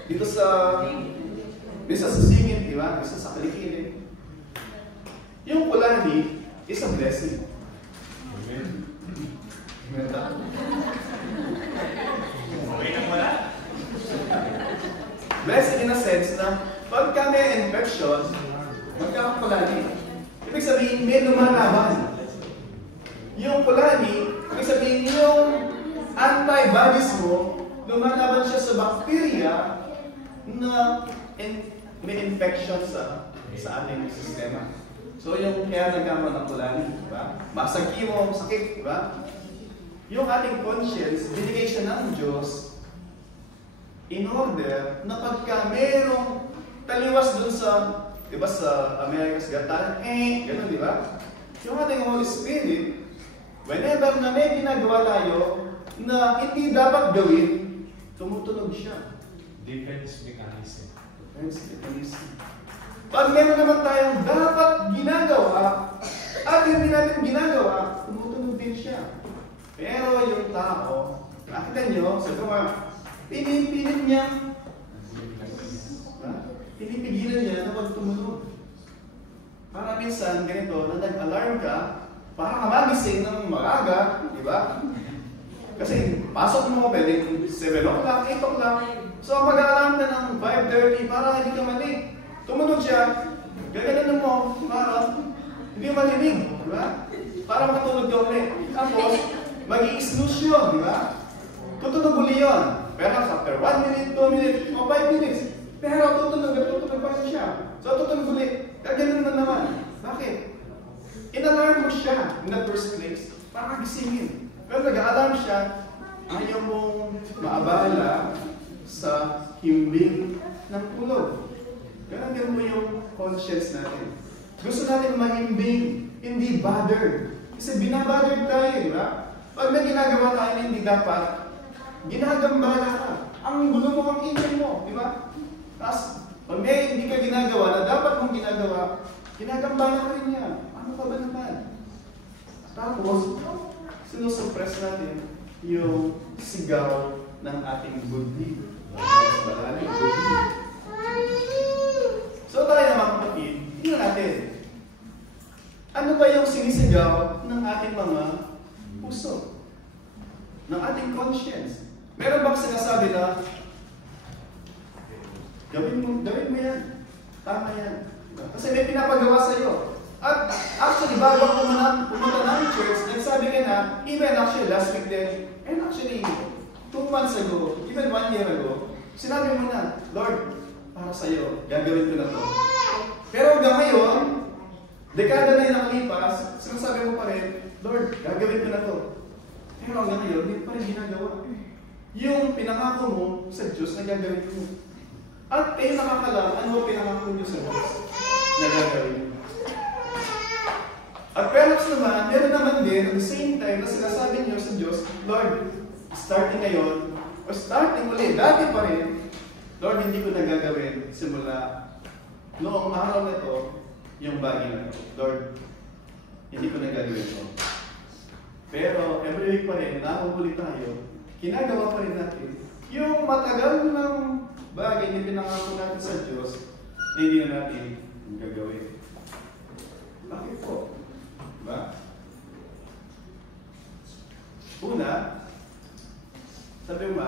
dito sa singit, di ba? Bisa sa kalikilin. Yung kulani is a blessing. Amen. Amen ba? Okay na wala. Blessing in a sense na pagka may infection, magkakakulani. Ibig sabihin, may lumalaban. Yung kulani, ibig sabihin, yung antibodies mo, lumalaban siya sa bacteria na may infection sa ating sistema. So, yung kaya nagkakaroon ng kulani, diba? Masagi mo, sakit, diba? Yung ating conscience, binigay siya ng Diyos in order na pagka merong taliwas dun sa, diba sa America's Got Talent, gano'n, diba? Yung ating Holy Spirit, whenever na may ginagawa tayo na hindi dapat gawin, tumutunog siya. Defense mechanism. Defense mechanism. Pag meron naman tayong dapat ginagawa at hindi natin ginagawa, tumutunog din siya. Pero yung tao, nakita nyo, sa gawa, pinipilit niya. Pinipigilan niya na pag tumunog. Para minsan, ganito, na nag-alarm ka, para ka magising ng maaga, di ba? Kasi pasok mo, pwedeng 7 o'clock, 8 o'clock. So mag-alarm ka ng 5:30 para hindi ka mali. Tumunog siya, gaganan mo, para hindi mo malinig, di ba? Para makatulog ka ulit. Tapos, mag-i-snooze yun, di ba? Tutunog uli yun. Perhaps after 1 minute, 2 minutes, o 5 minutes. Pero tutunog pa rin siya. So tutunog uli. Gaganan na naman. Bakit? In-alarm mo siya in the first place para gisingin. Pero nag-alarm siya, ayaw mong maabala sa himbing ng tulog. Ganun mo yung conscience natin. Gusto natin mahimbing, hindi bothered. Kasi binabothered tayo, di ba? Pag may ginagawa tayo na hindi dapat, ginagambala ka. Ang gulo mo, ang ingay mo, di ba? Tapos, pag may hindi ka ginagawa na dapat mong ginagawa, ginagambala ka rin yan. Ano ka ba naman? Tapos, sinusuppress natin yung sigaw ng ating buddhi. So tayo mga kapatid, tingnan natin. Ano ba yung sinisigaw ng ating mga puso? Ng ating conscience? Meron bang sinasabi na gawin mo yan. Tama yan. Kasi may pinapagawa sa iyo. At actually, bago ako pumunta ng church, nagsabi ka na, even actually last week din, and actually 2 months ago, even 1 year ago, sinabi mo na, Lord, para sa iyo, gagawin ko na to. Pero hanggang ngayon, dekada na yung nakalipas, sinasabi mo pa rin, Lord, gagawin ko na to. Pero hanggang ngayon, hindi pa rin ginagawa. Yung pinangako mo sa Diyos na gagawin mo. At kayo nakakalam, ano ba pinangako nyo sa Diyos na gagawin mo? At perhaps naman, meron naman din, at the same time, na sinasabi nyo sa Diyos, Lord, starting ngayon, o starting ulit, dati pa rin, Lord, hindi ko na gagawin simula noong araw na ito, yung bagay na ito. Lord, hindi ko na gagawin ito. Pero every week pa rin, nakahuli tayo, ginagawa pa rin natin yung matagal ng bagay na pinangako natin sa Diyos na hindi na natin gagawin. Bakit po? Diba? Una, sabi mo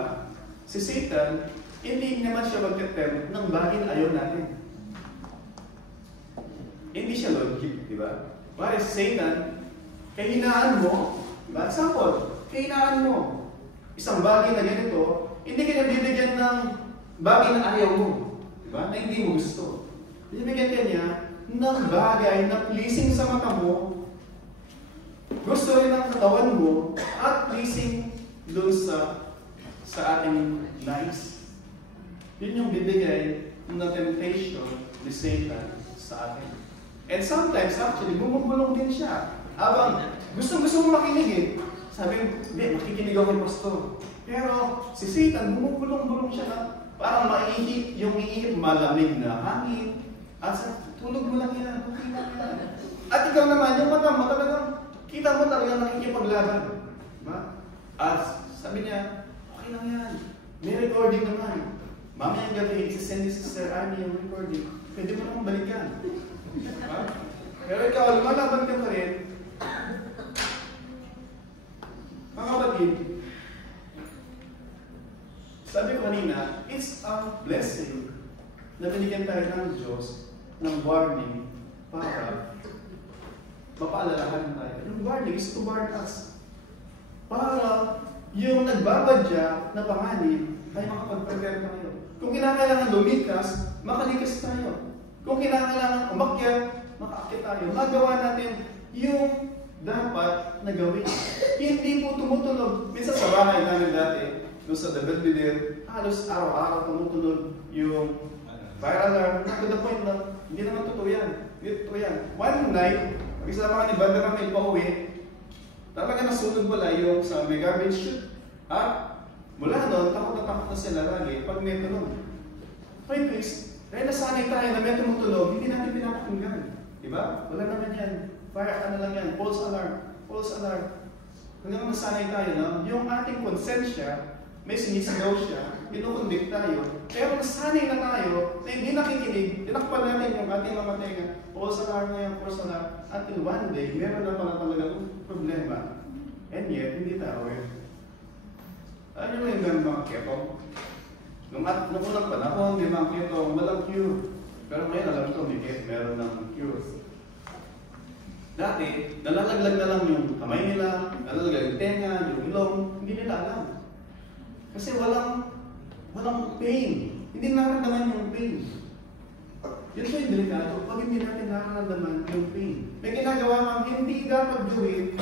si Satan, hindi naman siya mag-attempt ng bagay na ayaw natin. Hindi siya logic, di ba? Pare, si Satan, kahinaan mo, diba? Example, kahinaan mo, isang bagay na ganito, hindi ka nabibigyan ng bagay na ayaw mo. Diba? Na hindi mo gusto. Ibigyan ka niya ng bagay na pleasing sa mata mo, gusto rin ng katawan mo, at pleasing doon sa ating nais. Yun yung bibigay ng temptation ni Satan sa atin. And sometimes, actually, bumubulong din siya. Habang gusto mo makinig eh. Sabi, hindi, makikinig ako kay pastor. Pero si Satan, bumubulong-bulong siya na parang maihip, yung iihip malamig na hangin. At sa tulog mo lang yan, okay lang yan. At ikaw naman, yung mata mo talagang, kita mo talagang nakikipaglaban. Diba? At sabi niya, okay lang yan. May recording naman. Mamayang gabi, isasend ni Sister Annie yung recording. Pwede mo naman balikan. Diba? Pero ikaw, lumalaban ka pa rin. Mga kapatid, sabi ko kanina, it's a blessing na binigyan tayo ng Diyos ng warning para mapaalalahan tayo. Yung warning is to warn us. Para yung nagbabadya na panganib ay makapag-prepare tayo. Kung kinakailangan lumikas, makalikas tayo. Kung kinakailangan umakyat, makaakyat tayo. Magawa natin yung dapat na gawin. Hindi po tumutunog. Minsan sa bahay namin dati, doon sa The Belvedere, halos araw-araw tumutunog yung fire alarm. To the point na, hindi naman totoo yan. Hindi totoo yan. One night, mag-isama ka ni Banda kami pauwi, talaga nasunog pala yung sa may garbage chute. At mula noon, takot na sila lagi pag may tunog. Okay, please, dahil nasanay tayo na may tumutunog, hindi natin pinapakinggan. Diba? Wala naman yan. Fire, ano lang yan, false alarm. False alarm. Hanggang nasanay tayo, no? Yung ating konsensya, may sinisigaw siya, pinukonvict tayo, pero nasanay na tayo na hindi nakikinig, tinakpan natin yung ating mga tenga, false alarm na yan, false alarm, until one day, meron na pala talagang problema. And yet, hindi tayo aware. Ano mo yung mga ketong? Nung unang panahon, may mga ketong, walang cure. Pero ngayon, alam ko, meron ng cure. Dati, nalalaglag na lang yung kamay nila, nalalaglag yung tenga, yung ilong, hindi nila alam. Kasi walang pain. Hindi nararamdaman yung pain. Yun po yung delikado. Pag hindi natin nararamdaman yung pain. May ginagawa kang hindi dapat gawin,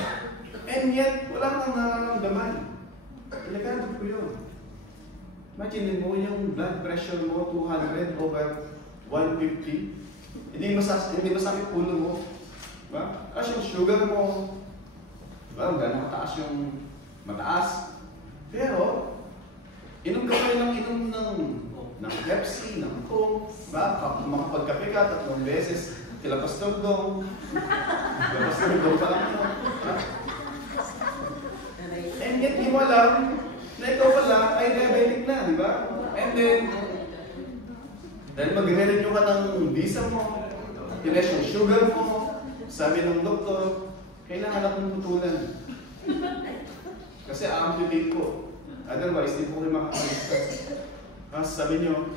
and yet, wala kang nararamdaman. Delikado po yun. Imagine mo yung blood pressure mo, 200 over 150. Hindi masakit ulo mo. Diba? Taas yung sugar mo. Diba? Gano'ng mataas yung mataas. Pero, inom ka kayo ng Pepsi, ng Coke. Diba? Makapagkape ka 3 beses. Kila Pastor Dong. Pastor Dong pa lang mo. And yet, di mo alam na ikaw pala ay diabetic na, di ba? And then, dahil mag-renew ka ng visa mo, tinesh yung sugar mo, sabi ng doktor, kailangan akong putulan. Kasi amputate ko. Otherwise, di po kayo makakaligtas. Kasi sabi nyo,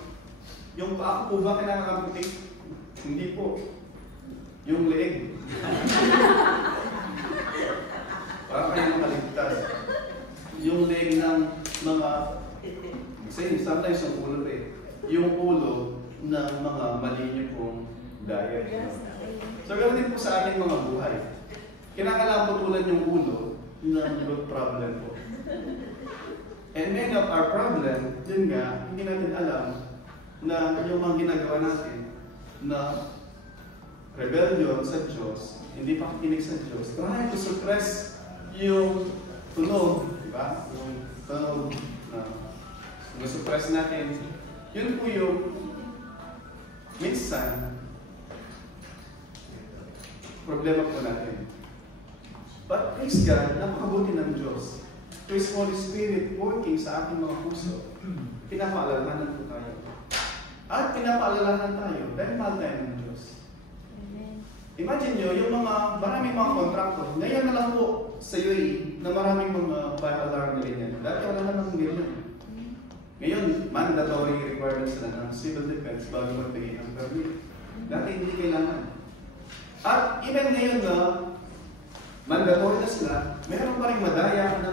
yung paa ko po ba kailangan amputate? Hindi po. Yung leeg. Para kayo makaligtas. Yung leg ng mga, kasi sometimes yung ulo eh, yung ulo ng mga mali niyo pong diet. So ganoon din po sa ating mga buhay. Kinakailangan putulan yung ulo ng root problem po. And many of our problem, yun nga, hindi natin alam na yung mga ginagawa natin na rebellion sa Diyos, hindi pakikinig sa Diyos, trying to suppress yung tunog, diba? Yung tunog na suppress natin, yun po yung minsan problema po natin. But praise God, napakabuti ng Diyos. To His Holy Spirit working sa ating mga puso. Pinapaalalahanan po tayo. At pinapaalalahanan tayo dahil mahal tayo ng Diyos. Imagine nyo, yung maraming mga kontraktor, ngayon na lang po sa UAE na maraming mga fire alarm na ganyan. Dati wala naman ganyan. Ngayon, mandatory requirements na ng civil defense bago magbigay ng permit. Dati hindi kailangan. At even ngayon na mandatory na sila, meron pa rin madaya na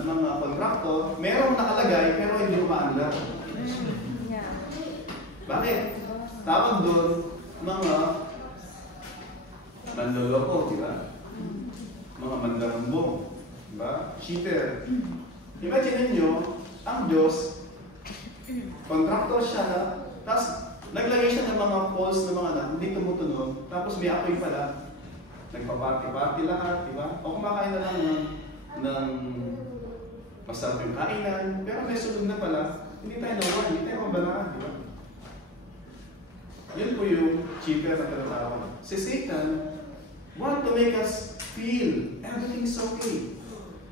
mga kontraktor, merong nakalagay pero hindi umaandar. Yeah. Bakit? Tawag doon, mga manloloko, di ba? Mga mandarambong, di ba? Cheater. Imagine ninyo, ang Diyos, contractor siya na, tapos naglagay siya ng mga false na mga hindi tumutunog, tapos may apoy pala, nagpa-party-party lahat, di ba? O kumakain na lang ng masarap yung kainan, pero may sunod na pala, hindi tayo nawa, hindi tayo mabalaan, di ba? Yun po yung cheaper na tinatawag. Si Satan want to make us feel everything's okay.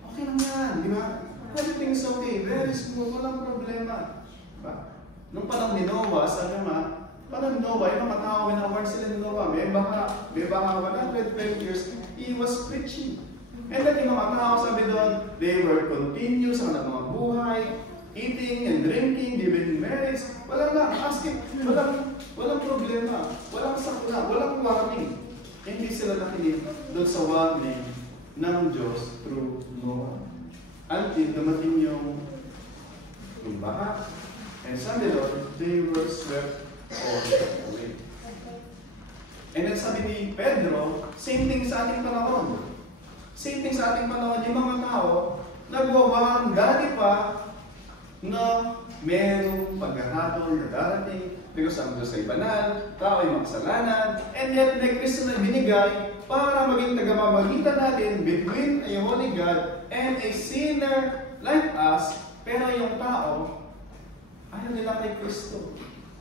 Okay lang yan, di ba? Everything's okay, very smooth, walang problema. Diba? Nung panahon ni Noah, sabi nga, panahon ni Noah, yung mga tao, winaward sila ni Noah, may baka 112 years, he was preaching. And then yung mga tao, sabi doon, they were continuous sa kanilang mga buhay, eating and drinking, giving marriage, walang asking, walang problema, walang sakuna, walang warning. Hindi sila nakinig doon sa warning ng Diyos through Noah. Until dumating yung baha. And sabi doon, they were swept all away. And then sabi ni Pedro, same thing sa ating panahon. Same thing sa ating panahon, yung mga tao, nagwawang dati pa na merong paghahatol na darating, because ang Diyos ay banal, tao ay makasalanan, and yet may Kristo na binigay para maging tagamamagitan natin between a holy God and a sinner like us, pero yung tao, ayaw nila kay Kristo.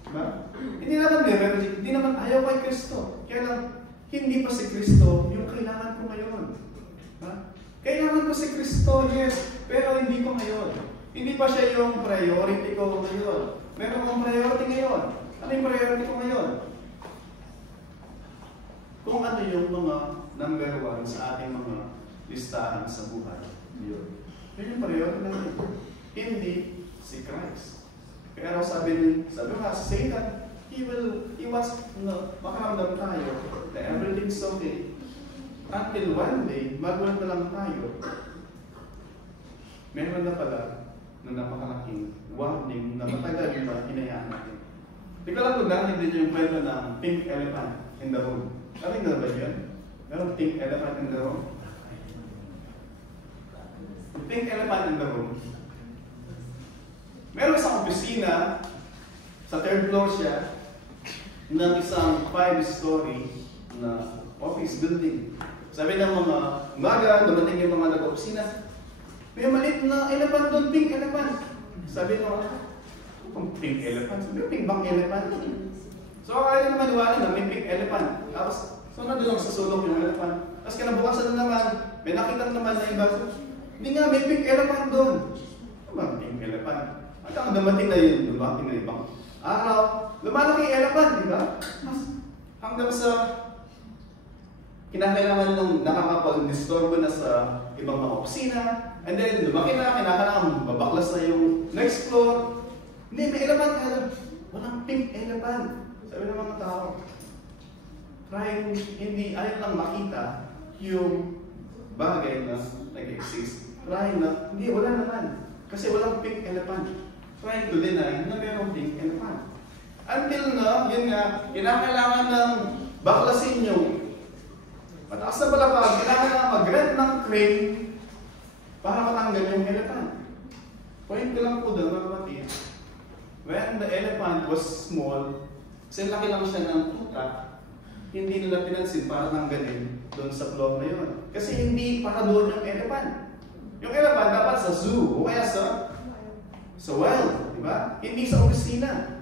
Diba? Hindi naman ayaw kay Kristo. Kaya lang, hindi pa si Kristo yung kailangan ko ngayon. Diba? Kailangan ko si Kristo, yes, pero hindi ko ngayon. Hindi pa siya yung priority ko ngayon. Meron akong priority ngayon. Ano yung priority ko ngayon? Kung ano yung mga number 1 sa ating mga listahan sa buhay. Yun yung priority natin. Hindi si Christ. Pero sabi nga, Satan, he wants makaramdam tayo na everything's okay. Until one day, magulat na lang tayo, meron na pala na napakalaking warning na matagal na hinayaan natin. Di ko alam kung narinig din yung kwento ng pink elephant in the room. Narinig na ba yun? Meron pink elephant in the room? Pink elephant in the room. Meron isang opisina, sa 3rd floor siya, ng isang 5-story na office building. Sabi ng mga umaga, dumating yung mga nag-opisina, may maliit na elephant doon, pink elephant. Sabi ng mga, pink elephant? Sabi, pink bang elephant? So, kaya naman maniwala na may pink elephant. Tapos, so nandun lang sa sulok yung elephant. Tapos kinabukasan na naman, may nakita naman na iba. Hindi nga, may pink elephant doon. Ano ba pink elephant? At ang dumating na yun, dumating na ibang araw, lumalaki yung elephant, di ba? Hanggang sa kinakailangan nung nakakapag-disturbo na sa ibang mga opisina, and then lumaki na, kinakailangan babaklas na yung next floor. Hindi, may elephant ka. Walang pink elephant. Sabi ng mga tao, trying, hindi, ayaw lang makita yung bagay na nag-exist. Trying na, hindi, wala naman. Kasi walang pink elephant. Trying to deny na mayroong pink elephant. Until na, yun nga, kinakailangan ng baklasin yung mataas na palapag, kinakailangan mag-rent ng crane para matanggal yung elephant. Point ko lang po doon, mga kapatid. When the elephant was small, kasi laki lang siya ng tuta, hindi nila pinansin para tanggalin doon sa floor na yun. Kasi hindi para doon yung elephant. Yung elephant dapat sa zoo o kaya sa wild, di ba? Hindi sa opisina.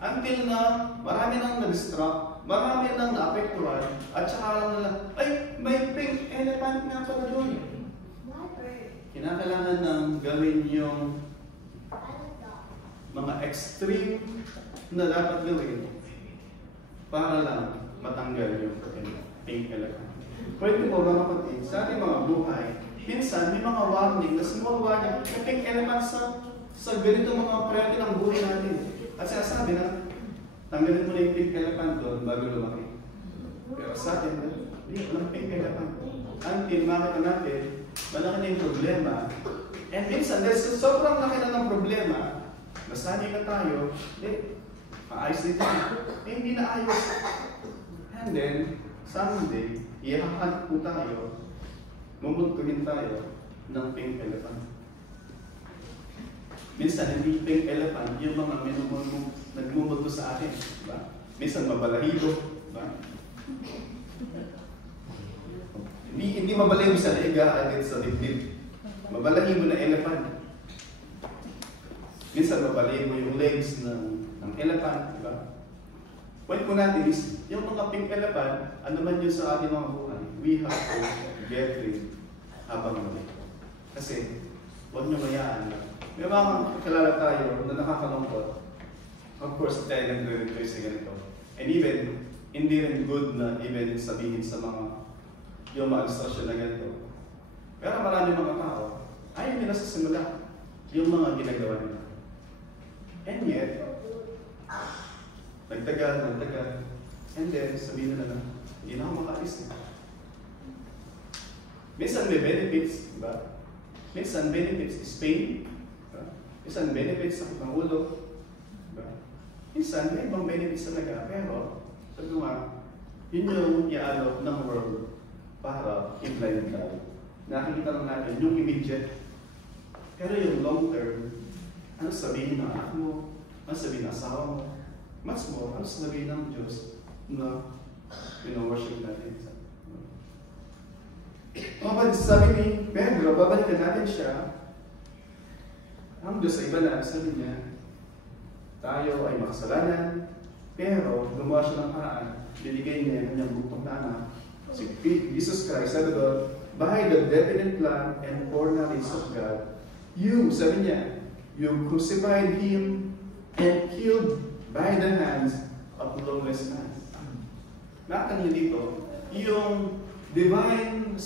Until na marami nang nag-struck, marami nang naapektuhan, at saka lang nila, ay, may pink elephant nga pala doon. Kinakailangan nang gawin yung mga extreme na dapat gawin para lang matanggal yung pink elephant. Pwede po mga kapatid, sa ating mga buhay, minsan may mga warning, na small warning, may pink elephant sa ganito mga priority ng buhay natin. At sinasabi na, tanggalin mo na yung pink elephant doon bago lumaki. Pero sa atin, hindi, walang pink elephant. Until makita natin, malaki na yung problema. And minsan, dahil sobrang laki na ng problema, nasanay na tayo, maayos din yan. Hindi na ayos. And then, someday, ihahanap po tayo, mumultuhin tayo ng pink elephant. Minsan, hindi pink elephant, yung mga nagmumulto sa akin. Diba? Minsan, mabalahibo. Diba? Hindi mabalahibo sa liga agad sa dibdib. Mabalahibo na elephant. Minsan, mabalahibo yung legs ng elephant. Diba? Point po natin is, yung mga pink elephant, ano man yun sa ating mga buhay, we have to get rid habang muli. Kasi, huwag nyo mayaan lang. May mga kakilala tayo na nakakalungkot. Of course, tayo nagre-rejoice sa ganito. And even, hindi rin good na even sabihin sa mga yung mga ilustrasyon na ganito. Pero marami mga tao, ayaw nila sa simula yung mga ginagawa nila. And yet, nagtagal. And then, sabihin nila na, hindi na ako makaalis. Minsan may benefits, diba? Minsan benefits is pain. Minsan benefits sa pangulo. Diba? Minsan may ibang benefits talaga. Pero, sabi ko nga, yun yung i-alok ng world para i-blind tayo. Nakikita lang natin yung immediate. Pero yung long term, ano sabihin ng anak mo? Ano sabihin ng asawa mo? Mas more, ano sabihin ng Diyos na pino-worship natin? Kapag sabi ni Pedro, babalikan natin siya. Ang Diyos ay iba na, sabi niya, tayo ay makasalanan, pero gumawa siya ng paraan, binigay niya ang kanyang butong na anak. Si Jesus Christ, sabi doon, by the definite plan and foreknowledge of God, you, sabi niya, you crucified Him and killed by the hands of lawless man. Nakita niyo dito, yung divine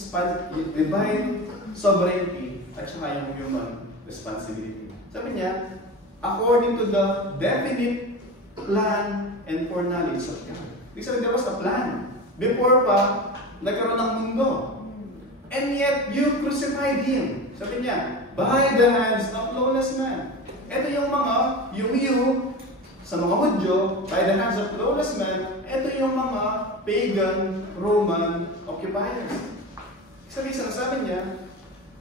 sovereignty at saka yung human responsibility. Sabi niya, according to the definite plan and foreknowledge of God. Ibig sabihin, there was a plan. Before pa, nagkaroon ng mundo. And yet, you crucified Him. Sabi niya, by the hands of lawless man. Ito yung you, sa mga Hudyo, by the hands of lawless man, ito yung mga pagan Roman occupiers. Sabi niya,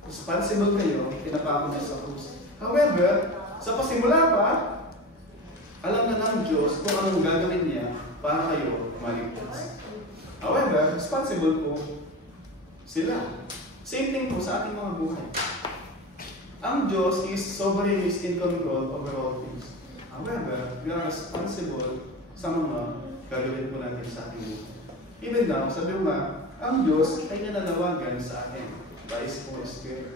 responsible kayo, pinapako niya sa krus. However, sa pasimula pa, alam na ng Diyos kung anong gagawin niya para kayo maligtas. However, responsible po sila. Same thing po sa ating mga buhay. Ang Diyos is sovereign, is in control over all things. However, we are responsible sa mga gagawin po natin sa ating buhay. Even now, sabi mo nga, ang Diyos ay nananawagan sa atin by His Holy Spirit.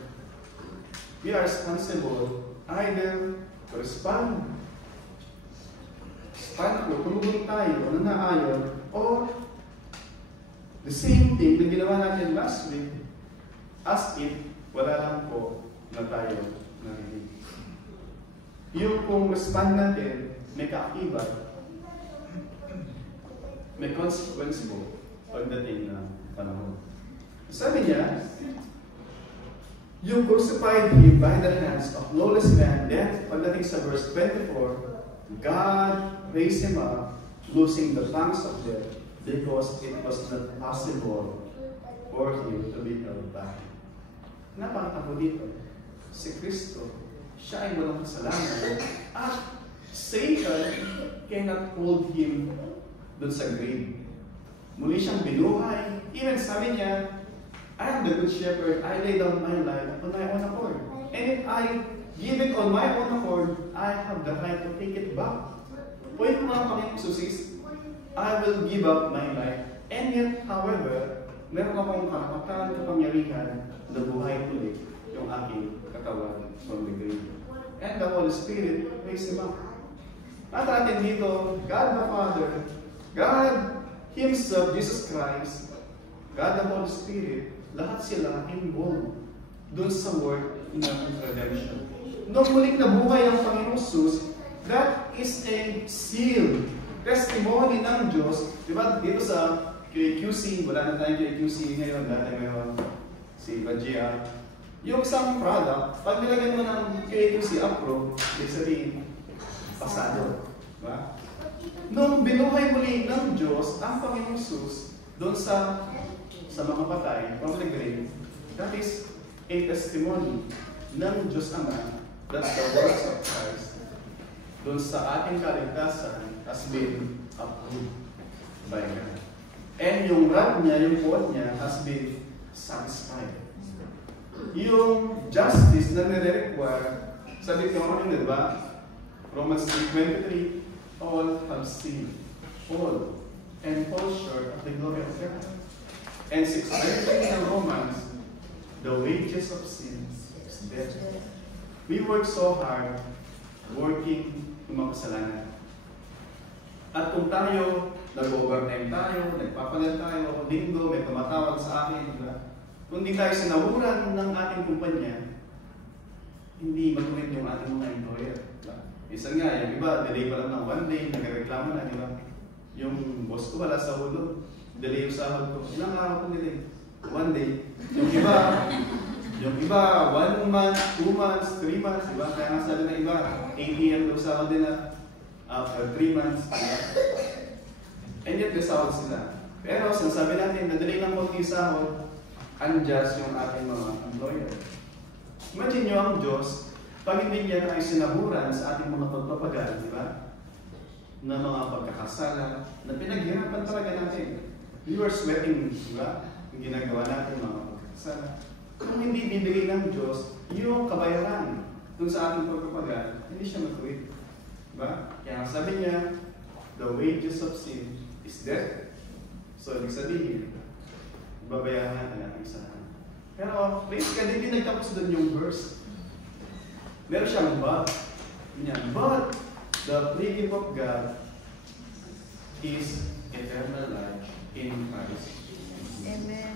We are responsible either to respond po, tumulong tayo na naayon, or the same thing na ginawa natin last week, as if wala lang po na tayo narinig. Yung kung respond natin, may kaakibat, may consequence po pagdating na panahon. Sabi niya, you crucified Him by the hands of lawless man. Then, pagdating sa verse 24, God raised Him up, losing the pangs of death, because it was not possible for Him to be held back. Napakita ko dito, si Kristo, siya ay walang kasalanan, at Satan cannot hold Him dun sa grave. Muli siyang binuhay. Even sabi niya, I am the good shepherd, I lay down my life on my own accord. And if I give it on my own accord, I have the right to take it back. Pwede mo ang Panginoong Susis, I will give up my life. And yet, however, meron akong karapatan, kapangyarihan na buhay tuloy yung aking katawan from the grave. And the Holy Spirit raised Him up. At atin dito, God the Father, God Himself, Jesus Christ, God the Holy Spirit, lahat sila involved doon sa work ng redemption. Nung muling nabuhay ang Panginoong Jesus, that is a seal, testimony ng Diyos. Diba dito sa QC, wala na tayong QC ngayon, dati ngayon si Bajia. Yung isang product, pag nilagyan mo ng QC approve, ibig sabihin, pasado. Diba? Nung binuhay muli ng Diyos ang Panginoong Jesus doon sa mga patay, from the grave, that is a testimony ng Diyos Ama that the works of Christ doon sa ating kaligtasan has been approved by God. And yung wrath niya, yung quote niya, has been satisfied. Yung justice na nire-require, sabi ko ano yun, diba? Romans 3:23, all have sinned, all, and fall short of the glory of God. And 6:19 in Romans, the wages of sin is death. We work so hard, working yung mga kasalanan. At kung tayo, nag-overtime tayo, nagpapagal tayo, linggo, may tumatawag sa akin, diba? Kung di tayo sinahuran ng ating kumpanya, hindi mag-quit yung ating mga employer. Diba? Isa nga, yung iba, delay pa lang ng 1 day, nagreklamo na, di ba? Yung boss ko wala sa hulog, delay yung sahod ko. Ilang araw ko delay? 1 day. Yung iba, 1 month, 2 months, 3 months, di ba? Kaya nga sabi ng iba, 8 AM daw sahod nila after 3 months, di ba? And yet, may sahod sila. Pero, sinasabi natin, na-delay ng konti sahod, unjust yung ating mga employer. Imagine nyo ang Diyos, pag hindi niya tayo sinahuran sa ating mga pagpapagal, di ba? Na mga pagkakasala, na pinaghirapan talaga natin. We were sweating, di ba? Yung ginagawa natin, mga pagkakasala. Kung hindi bibigay ng Diyos, yung kabayaran dun sa ating pagpapagal, hindi siya mag-quit. Di ba? Kaya sabi niya, the wages of sin is death. So, ibig sabihin, babayaran ka natin sa akin. Pero, basically, hindi nagtapos doon yung verse. Meron siyang but. But, the free gift of God is eternal life in Christ. Amen.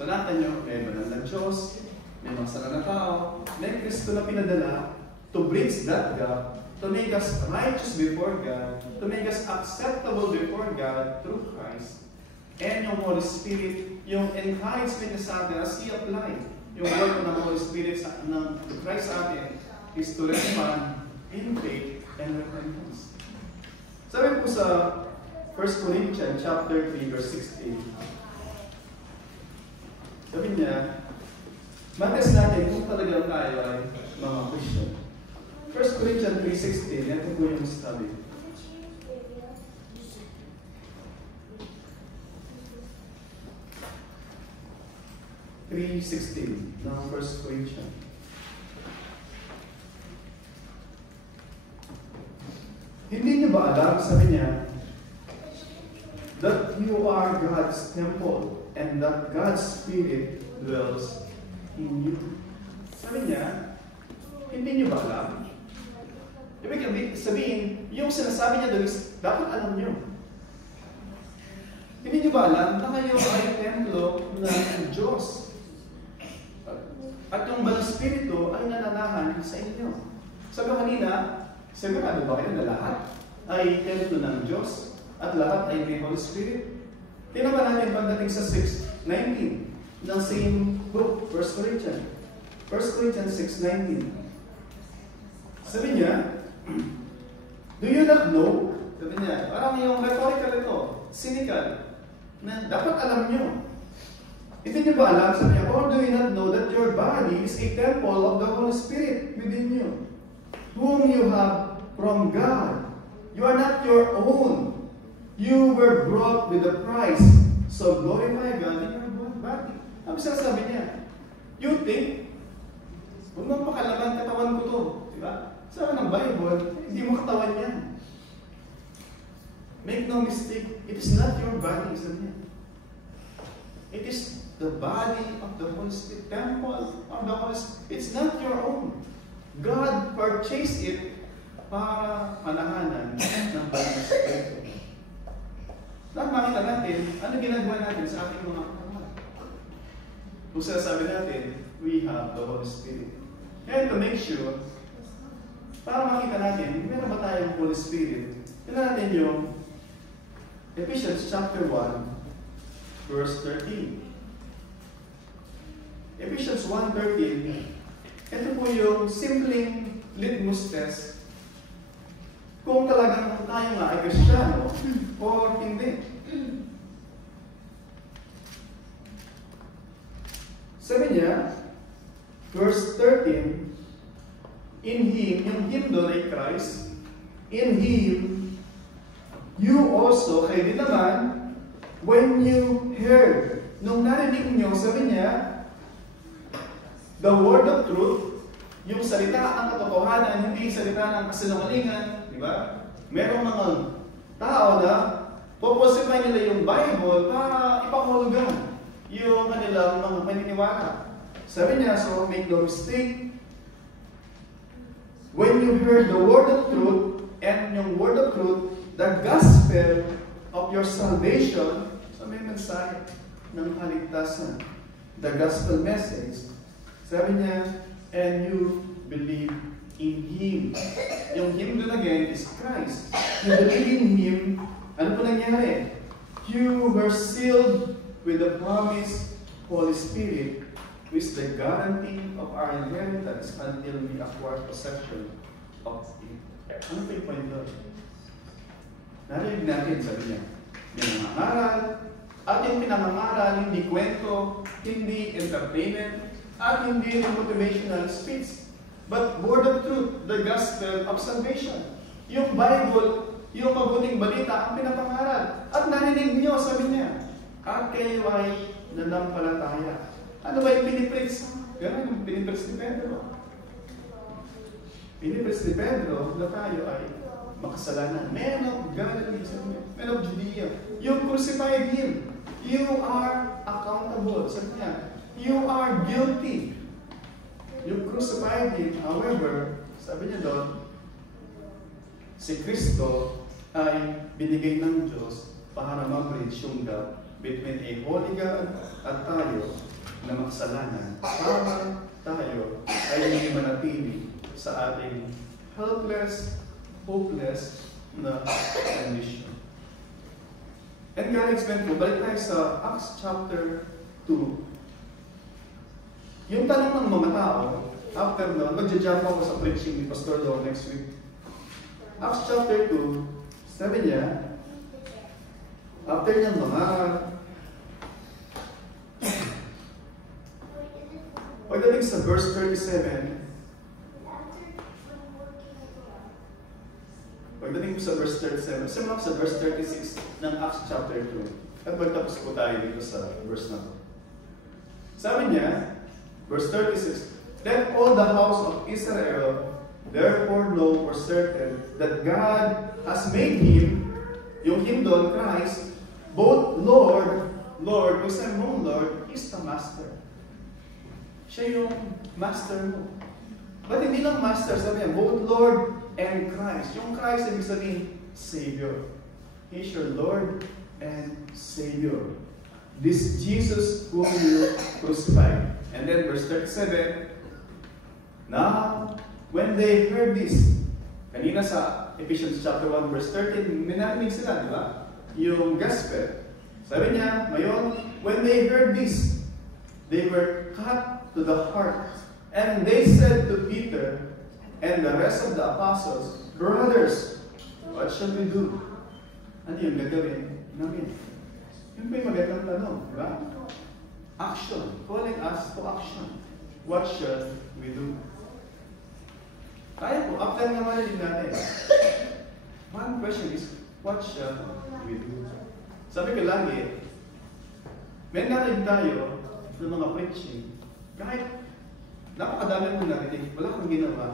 So, natin nyo, may banal na Diyos, may masala na tao, may Kristo na pinadala to bridge that gap, to make us righteous before God, to make us acceptable before God through Christ. And yung Holy Spirit, yung encouragement niya sa atin as He applied, yung work ng Holy Spirit ng Christ sa atin is to respond in faith and repentance. Sabi po sa 1 Corinthians chapter 3 verse 16, sabi niya, mates natin kung talagang tayo ay mga Christian. 1 Corinthians 3:16, ito po yung sabi. (3:16) ng 1 Corinthians. Hindi niyo ba alam, sabi niya, that you are God's temple and that God's Spirit dwells in you? Sabi niya, hindi niyo ba alam? Ibig sabihin, yung sinasabi niya doon is, dapat alam niyo. Hindi niyo ba alam na kayo ay templo ng Diyos? At yung Banal Espiritu ay nananahan sa inyo. Sabi kanina, sigurado ba kayo na lahat ay templo ng Diyos at lahat ay may Holy Spirit? Tingnan ba natin pagdating sa 6:19 ng same book, 1 Corinthians. 1 Corinthians 6:19. Sabi niya, do you not know? Sabi niya, parang yung rhetorical ito, cynical, na dapat alam niyo. Hindi niyo ba alam, sabi niya, or do you not know that your body is a temple of the Holy Spirit within you, whom you have from God? You are not your own. You were bought with a price. So glorify God in your body. Ang sabi niya, you think, huwag mong pakalaman katawan ko to. Diba? Sabi ng Bible, hindi mo katawan yan. Make no mistake, it is not your body, sabi niya. It is the body of the Holy Spirit, temple of the Holy Spirit. It's not your own. God purchased it para panahanan ng Banal Espiritu. Dapat makita natin, ano ginagawa natin sa ating mga katawan. Kung sinasabi natin, we have the Holy Spirit. And to make sure, para makita natin, meron ba tayong Holy Spirit? Tignan natin yung Ephesians chapter 1, verse 13. Ephesians 1:13, ito po yung simpleng litmus test kung talagang tayo nga ay Kristiyano or hindi. Sabi niya, verse 13, in Him, yung Him doon ay Christ, in Him, you also, kayo din naman, when you heard, nung narinig niyo, sabi niya, the word of truth, yung salita ng katotohanan, hindi salita ng kasinungalingan, di ba? Merong mga tao na poposify nila yung Bible para ipahulugan yung kanilang mga paniniwala. Sabi niya, so make no mistake, when you heard the word of truth, and yung word of truth, the gospel of your salvation, so may mensahe ng kaligtasan, the gospel message, sabi niya, and you believe in Him. Yung Him doon again is Christ. You believe in Him, ano po nangyari? You were sealed with the promised Holy Spirit, which is the guarantee of our inheritance until we acquire possession of it. Ano po yung point doon? Narinig natin, sabi niya, pinangangaral, at yung pinangangaral, hindi kwento, hindi entertainment, at hindi motivational speech, but word of truth, the gospel of salvation. Yung Bible, yung mabuting balita, ang pinapangaral. At narinig niyo, sabi niya, at kayo ay nanampalataya. Ano ba yung pinipreach? Ganun yung pinipreach ni Pedro. Pinipreach ni Pedro na tayo ay makasalanan. Men of Galilee, men of Judea. You crucified Him. You are accountable. Sabi niya, you are guilty. You crucified Him. However, sabi niya doon, si Kristo ay binigay ng Diyos para ma-bridge yung gap between a holy God at tayo na makasalanan para tayo ay hindi manatili sa ating helpless, hopeless na condition. And God explained po, balik tayo sa Acts chapter 2. Yung tanong ng mga tao, after nun, mag-jump ako sa preaching ni Pastor Dor next week. Acts chapter 2, sabi niya, after niyang pagdating sa verse 37, simula sa verse 36 ng Acts chapter 2, at magtapos po tayo dito sa verse na to. Sabi niya, verse 36, let all the house of Israel therefore know for certain that God has made Him, yung Him doon, Christ, both Lord, kung sabi mo Lord, is the Master. Siya yung Master mo. But hindi lang Master, sabi niya, both Lord and Christ. Yung Christ, ibig sabihin, Savior. He's your Lord and Savior. This Jesus whom you crucified. And then verse 37, now, when they heard this, kanina sa Ephesians chapter 1 verse 13, minarinig sila, di ba? Yung gospel. Sabi niya, ngayon, when they heard this, they were cut to the heart. And they said to Peter and the rest of the apostles, brothers, what shall we do? Ano yung gagawin namin? Yun pa yung magandang tanong, di ba? Action. Calling us to action. What shall we do? Kaya po, after nga marinig natin, one question is, what shall we do? Sabi ko lagi, may narinig tayo ng mga preaching, kahit napakadami mong narinig, wala kang ginawa,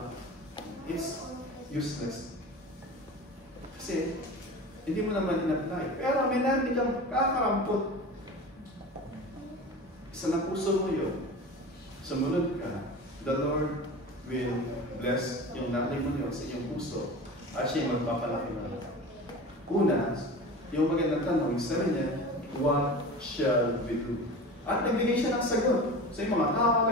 is useless. Kasi, hindi mo naman in-apply. Pero may narinig kang kakarampot. Isa na puso mo yun. Sumunod ka. The Lord will bless yung narinig mo yun sa iyong puso. At siya magpapalaki na. Una, yung magandang tanong, sabi niya, what shall we do? At nagbigay siya ng sagot. So yung mga tao,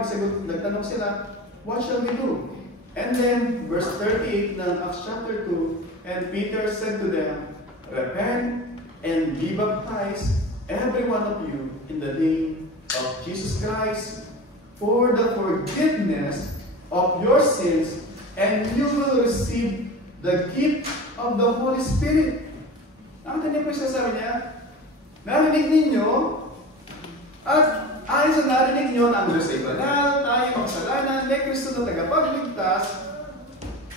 nagtanong sila, what shall we do? And then, verse 38 ng Acts chapter 2, and Peter said to them, repent and be baptized, every one of you, in the name of Jesus Christ, for the forgiveness of your sins, and you will receive the gift of the Holy Spirit. Nakita niyo po yung sasabi niya? Narinig ninyo, at ayon sa narinig niyo na ang Diyos ay banal, tayo makasalanan, may Kristo na tagapagligtas,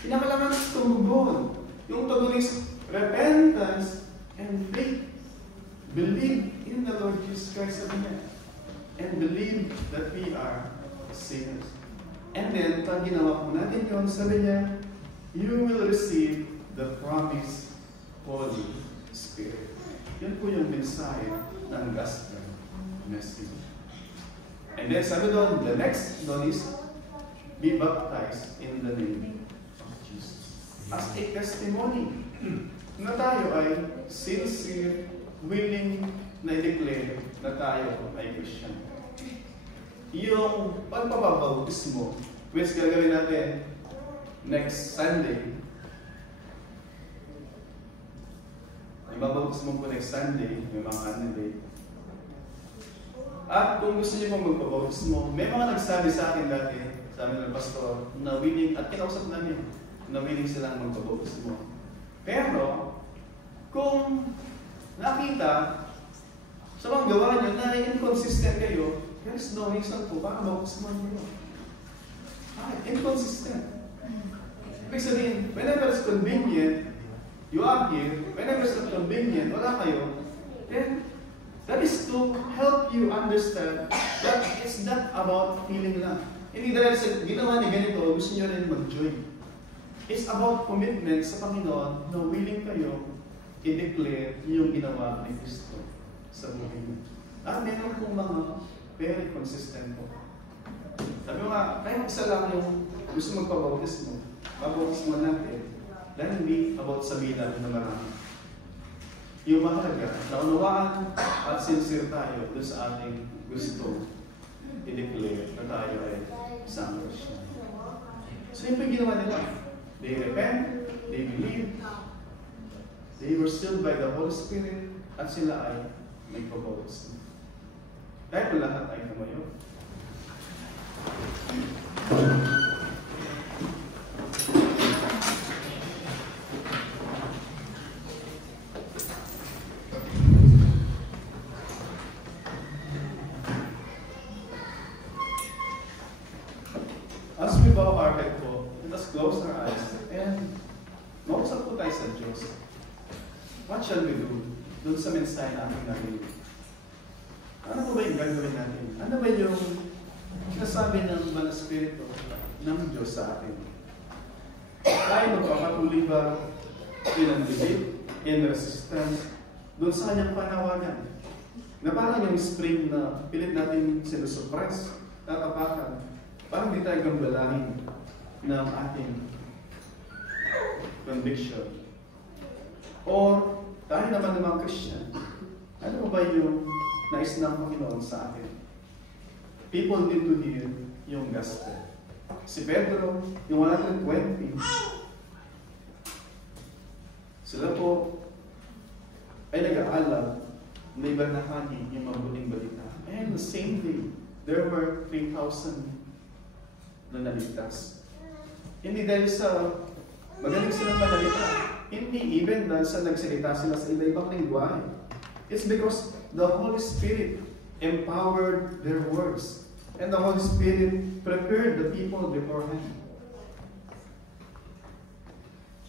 kinakailangan tumugon. Yung tugon is repentance and faith. Believe in the Lord Jesus Christ, sabi niya. And believe that we are sinners. And then, pag ginawa po natin yun, sabi niya, you will receive the promised Holy Spirit. Yun po yung mensahe ng gospel message. And then sabi doon, the next doon is, be baptized in the name of Jesus. As a testimony na tayo ay sincere, willing na i-declare na tayo ay Christian. Yung pagpapabautismo, which gagawin natin next Sunday, ibabautismo po next Sunday, may mga candidate. At kung gusto niyo pong magpabautismo, may mga nagsabi sa akin dati, sa amin ng pastor, na willing, at kinausap namin, na willing silang magpabautismo. Pero, kung nakita sa mga gawa niyo na inconsistent kayo, there's no reason po para bautismo niyo. Inconsistent. Ibig sabihin, whenever it's convenient, you are here, whenever it's not convenient, wala kayo, then that is to help you understand that it's not about feeling lang. Hindi dahil sa ginawa niya ganito, gusto niyo rin mag-join. It's about commitment sa Panginoon na willing kayo i-declare yung ginawa ni Kristo sa buhay niyo. At meron pong mga very consistent po. Sabi mo nga, kahit isa lang yung gusto magpabautismo, mabautismo natin, dahil hindi about sa bilang na marami. Yung mahalaga, naunawaan at sincere tayo doon sa ating gusto i-declare na tayo ay isang Christian. So yung ginawa nila, they repent, they believe, they were sealed by the Holy Spirit, at sila ay nagpabautismo. Dahil po lahat ay tumayo. As we bow our head po, let us close our eyes and mausap po tayo sa Diyos. What shall we do doon sa mensahe natin narinig? Ano po ba yung gagawin natin? Ano ba yung sinasabi ng mga Espiritu ng Diyos sa atin? Tayo magpapatuloy ba in unbelief, in resistance, doon sa kanyang panawagan? Na parang yung spring na pilit natin sinusuppress, tatapakan, parang di tayo gambalahin ng ating conviction. Or, tayo naman ng mga Christian, ano ba yung nais ng Panginoon sa atin? People need to hear yung gospel. Si Pedro, yung 120, sila po ay nag-aalam na ibanahagi yung mabuting balita. And the same day, there were 3,000 na naligtas. Hindi dahil sa magaling silang manalita. Hindi even dahil sa nagsalita sila sa iba-ibang lingwahe. It's because the Holy Spirit empowered their words. And the Holy Spirit prepared the people beforehand.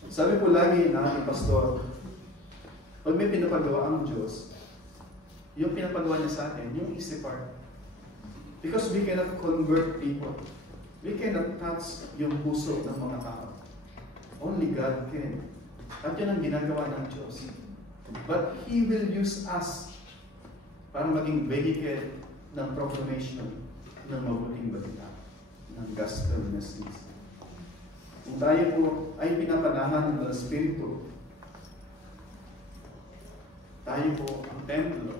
Sabi po lagi ng ating pastor, pag may pinapagawa ang Diyos, yung pinapagawa niya sa atin, yung easy part. Because we cannot convert people. We cannot touch yung puso ng mga tao. Only God can. At yun ang ginagawa ng Diyos. But He will use us para maging vehicle ng proclamation ng mabuting balita, ng gospel message. Kung tayo po ay pinapanahan ng Espiritu, tayo po ang templo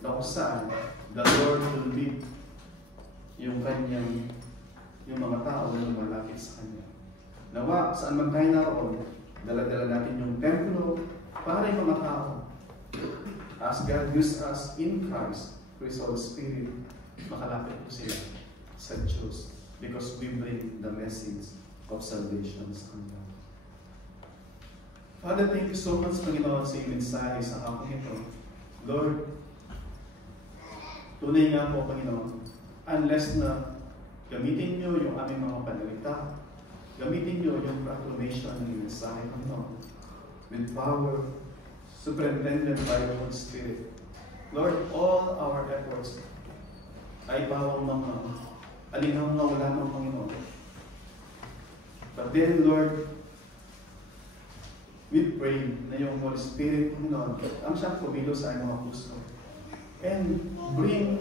na kung saan the Lord will lead yung mga tao na lumalapit sa Kanya. Nawa, saan man tayo naroon, dala-dala natin yung templo para yung mga tao. As God used us in Christ, through His Holy Spirit, makalapit po sila sa Diyos because we bring the message of salvation sa Kanya. Father, thank you so much, Panginoon, sa iyong mensahe sa hapon ito. Lord, tunay nga po, Panginoon, unless na gamitin niyo yung aming mga panalita, gamitin niyo yung proclamation ng mensahe, Panginoon, with power, superintended by the Holy Spirit. Lord, all our efforts ay bawang mga alinaw na wala ng Panginoon. But then, Lord, we pray na yung Holy Spirit, Panginoon, ang siyang pumilo sa aming mga puso. And bring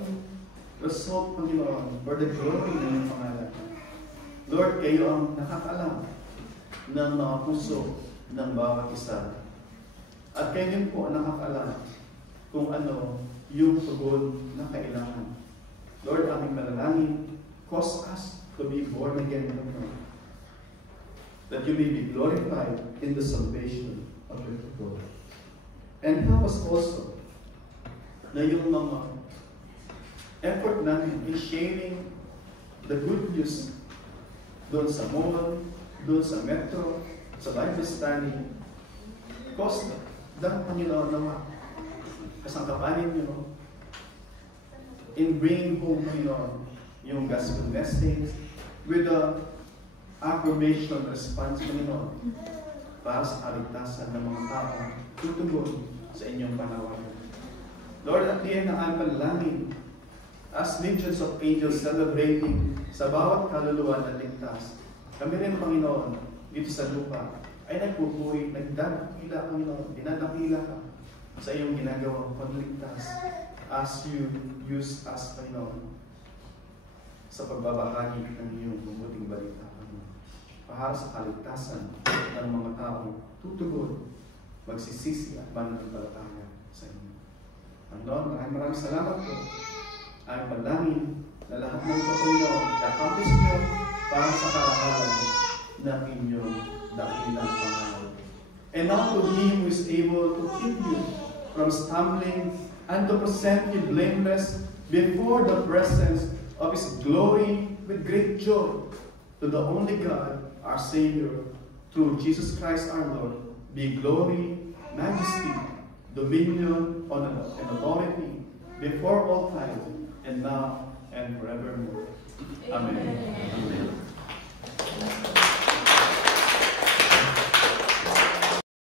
result, Panginoon, for the glory ng iyong pangalan. Lord, kayo ang nakakalam ng mga puso ng bawat isa. At kayo din po ang nakakalam kung ano yung tugon na kailangan. Lord, aming manalangin, cause us to be born again, Panginoon, that you may be glorified in the salvation of your people. And help us also na yung mga effort namin in sharing the good news doon sa mall, doon sa metro, sa Bible study, cause ng Panginoon naman kasangkapanin nyo in bringing home, Panginoon, yung gospel message with the affirmation response, Panginoon, para sa kaligtasan ng mga tao tutugon sa inyong panawagan. Lord, at the end ng aming panalangin, as legions of angels celebrating sa bawat kaluluwa na ligtas, kami rin, Panginoon, dito sa lupa, ay nagpupuri, nagdadakila, Panginoon, dinadakila ka sa iyong ginagawang pagligtas as you use us, Panginoon, sa pagbabahagi ng iyong mabuting balita, Panginoon, para sa kaligtasan ng mga taong tutugon, magsisisi at mananampalataya sa inyo. Panginoon, maraming salamat po. Ang panalangin na lahat ng ito, Panginoon, i-accomplish niyo para sa karangalan ng inyong dakilang pangalan. And now to Him who is able to keep you from stumbling and to present you blameless before the presence of His glory with great joy, to the only God, our Savior, through Jesus Christ our Lord, be glory, majesty, dominion, honor, and authority before all time, and now and forevermore. Amen.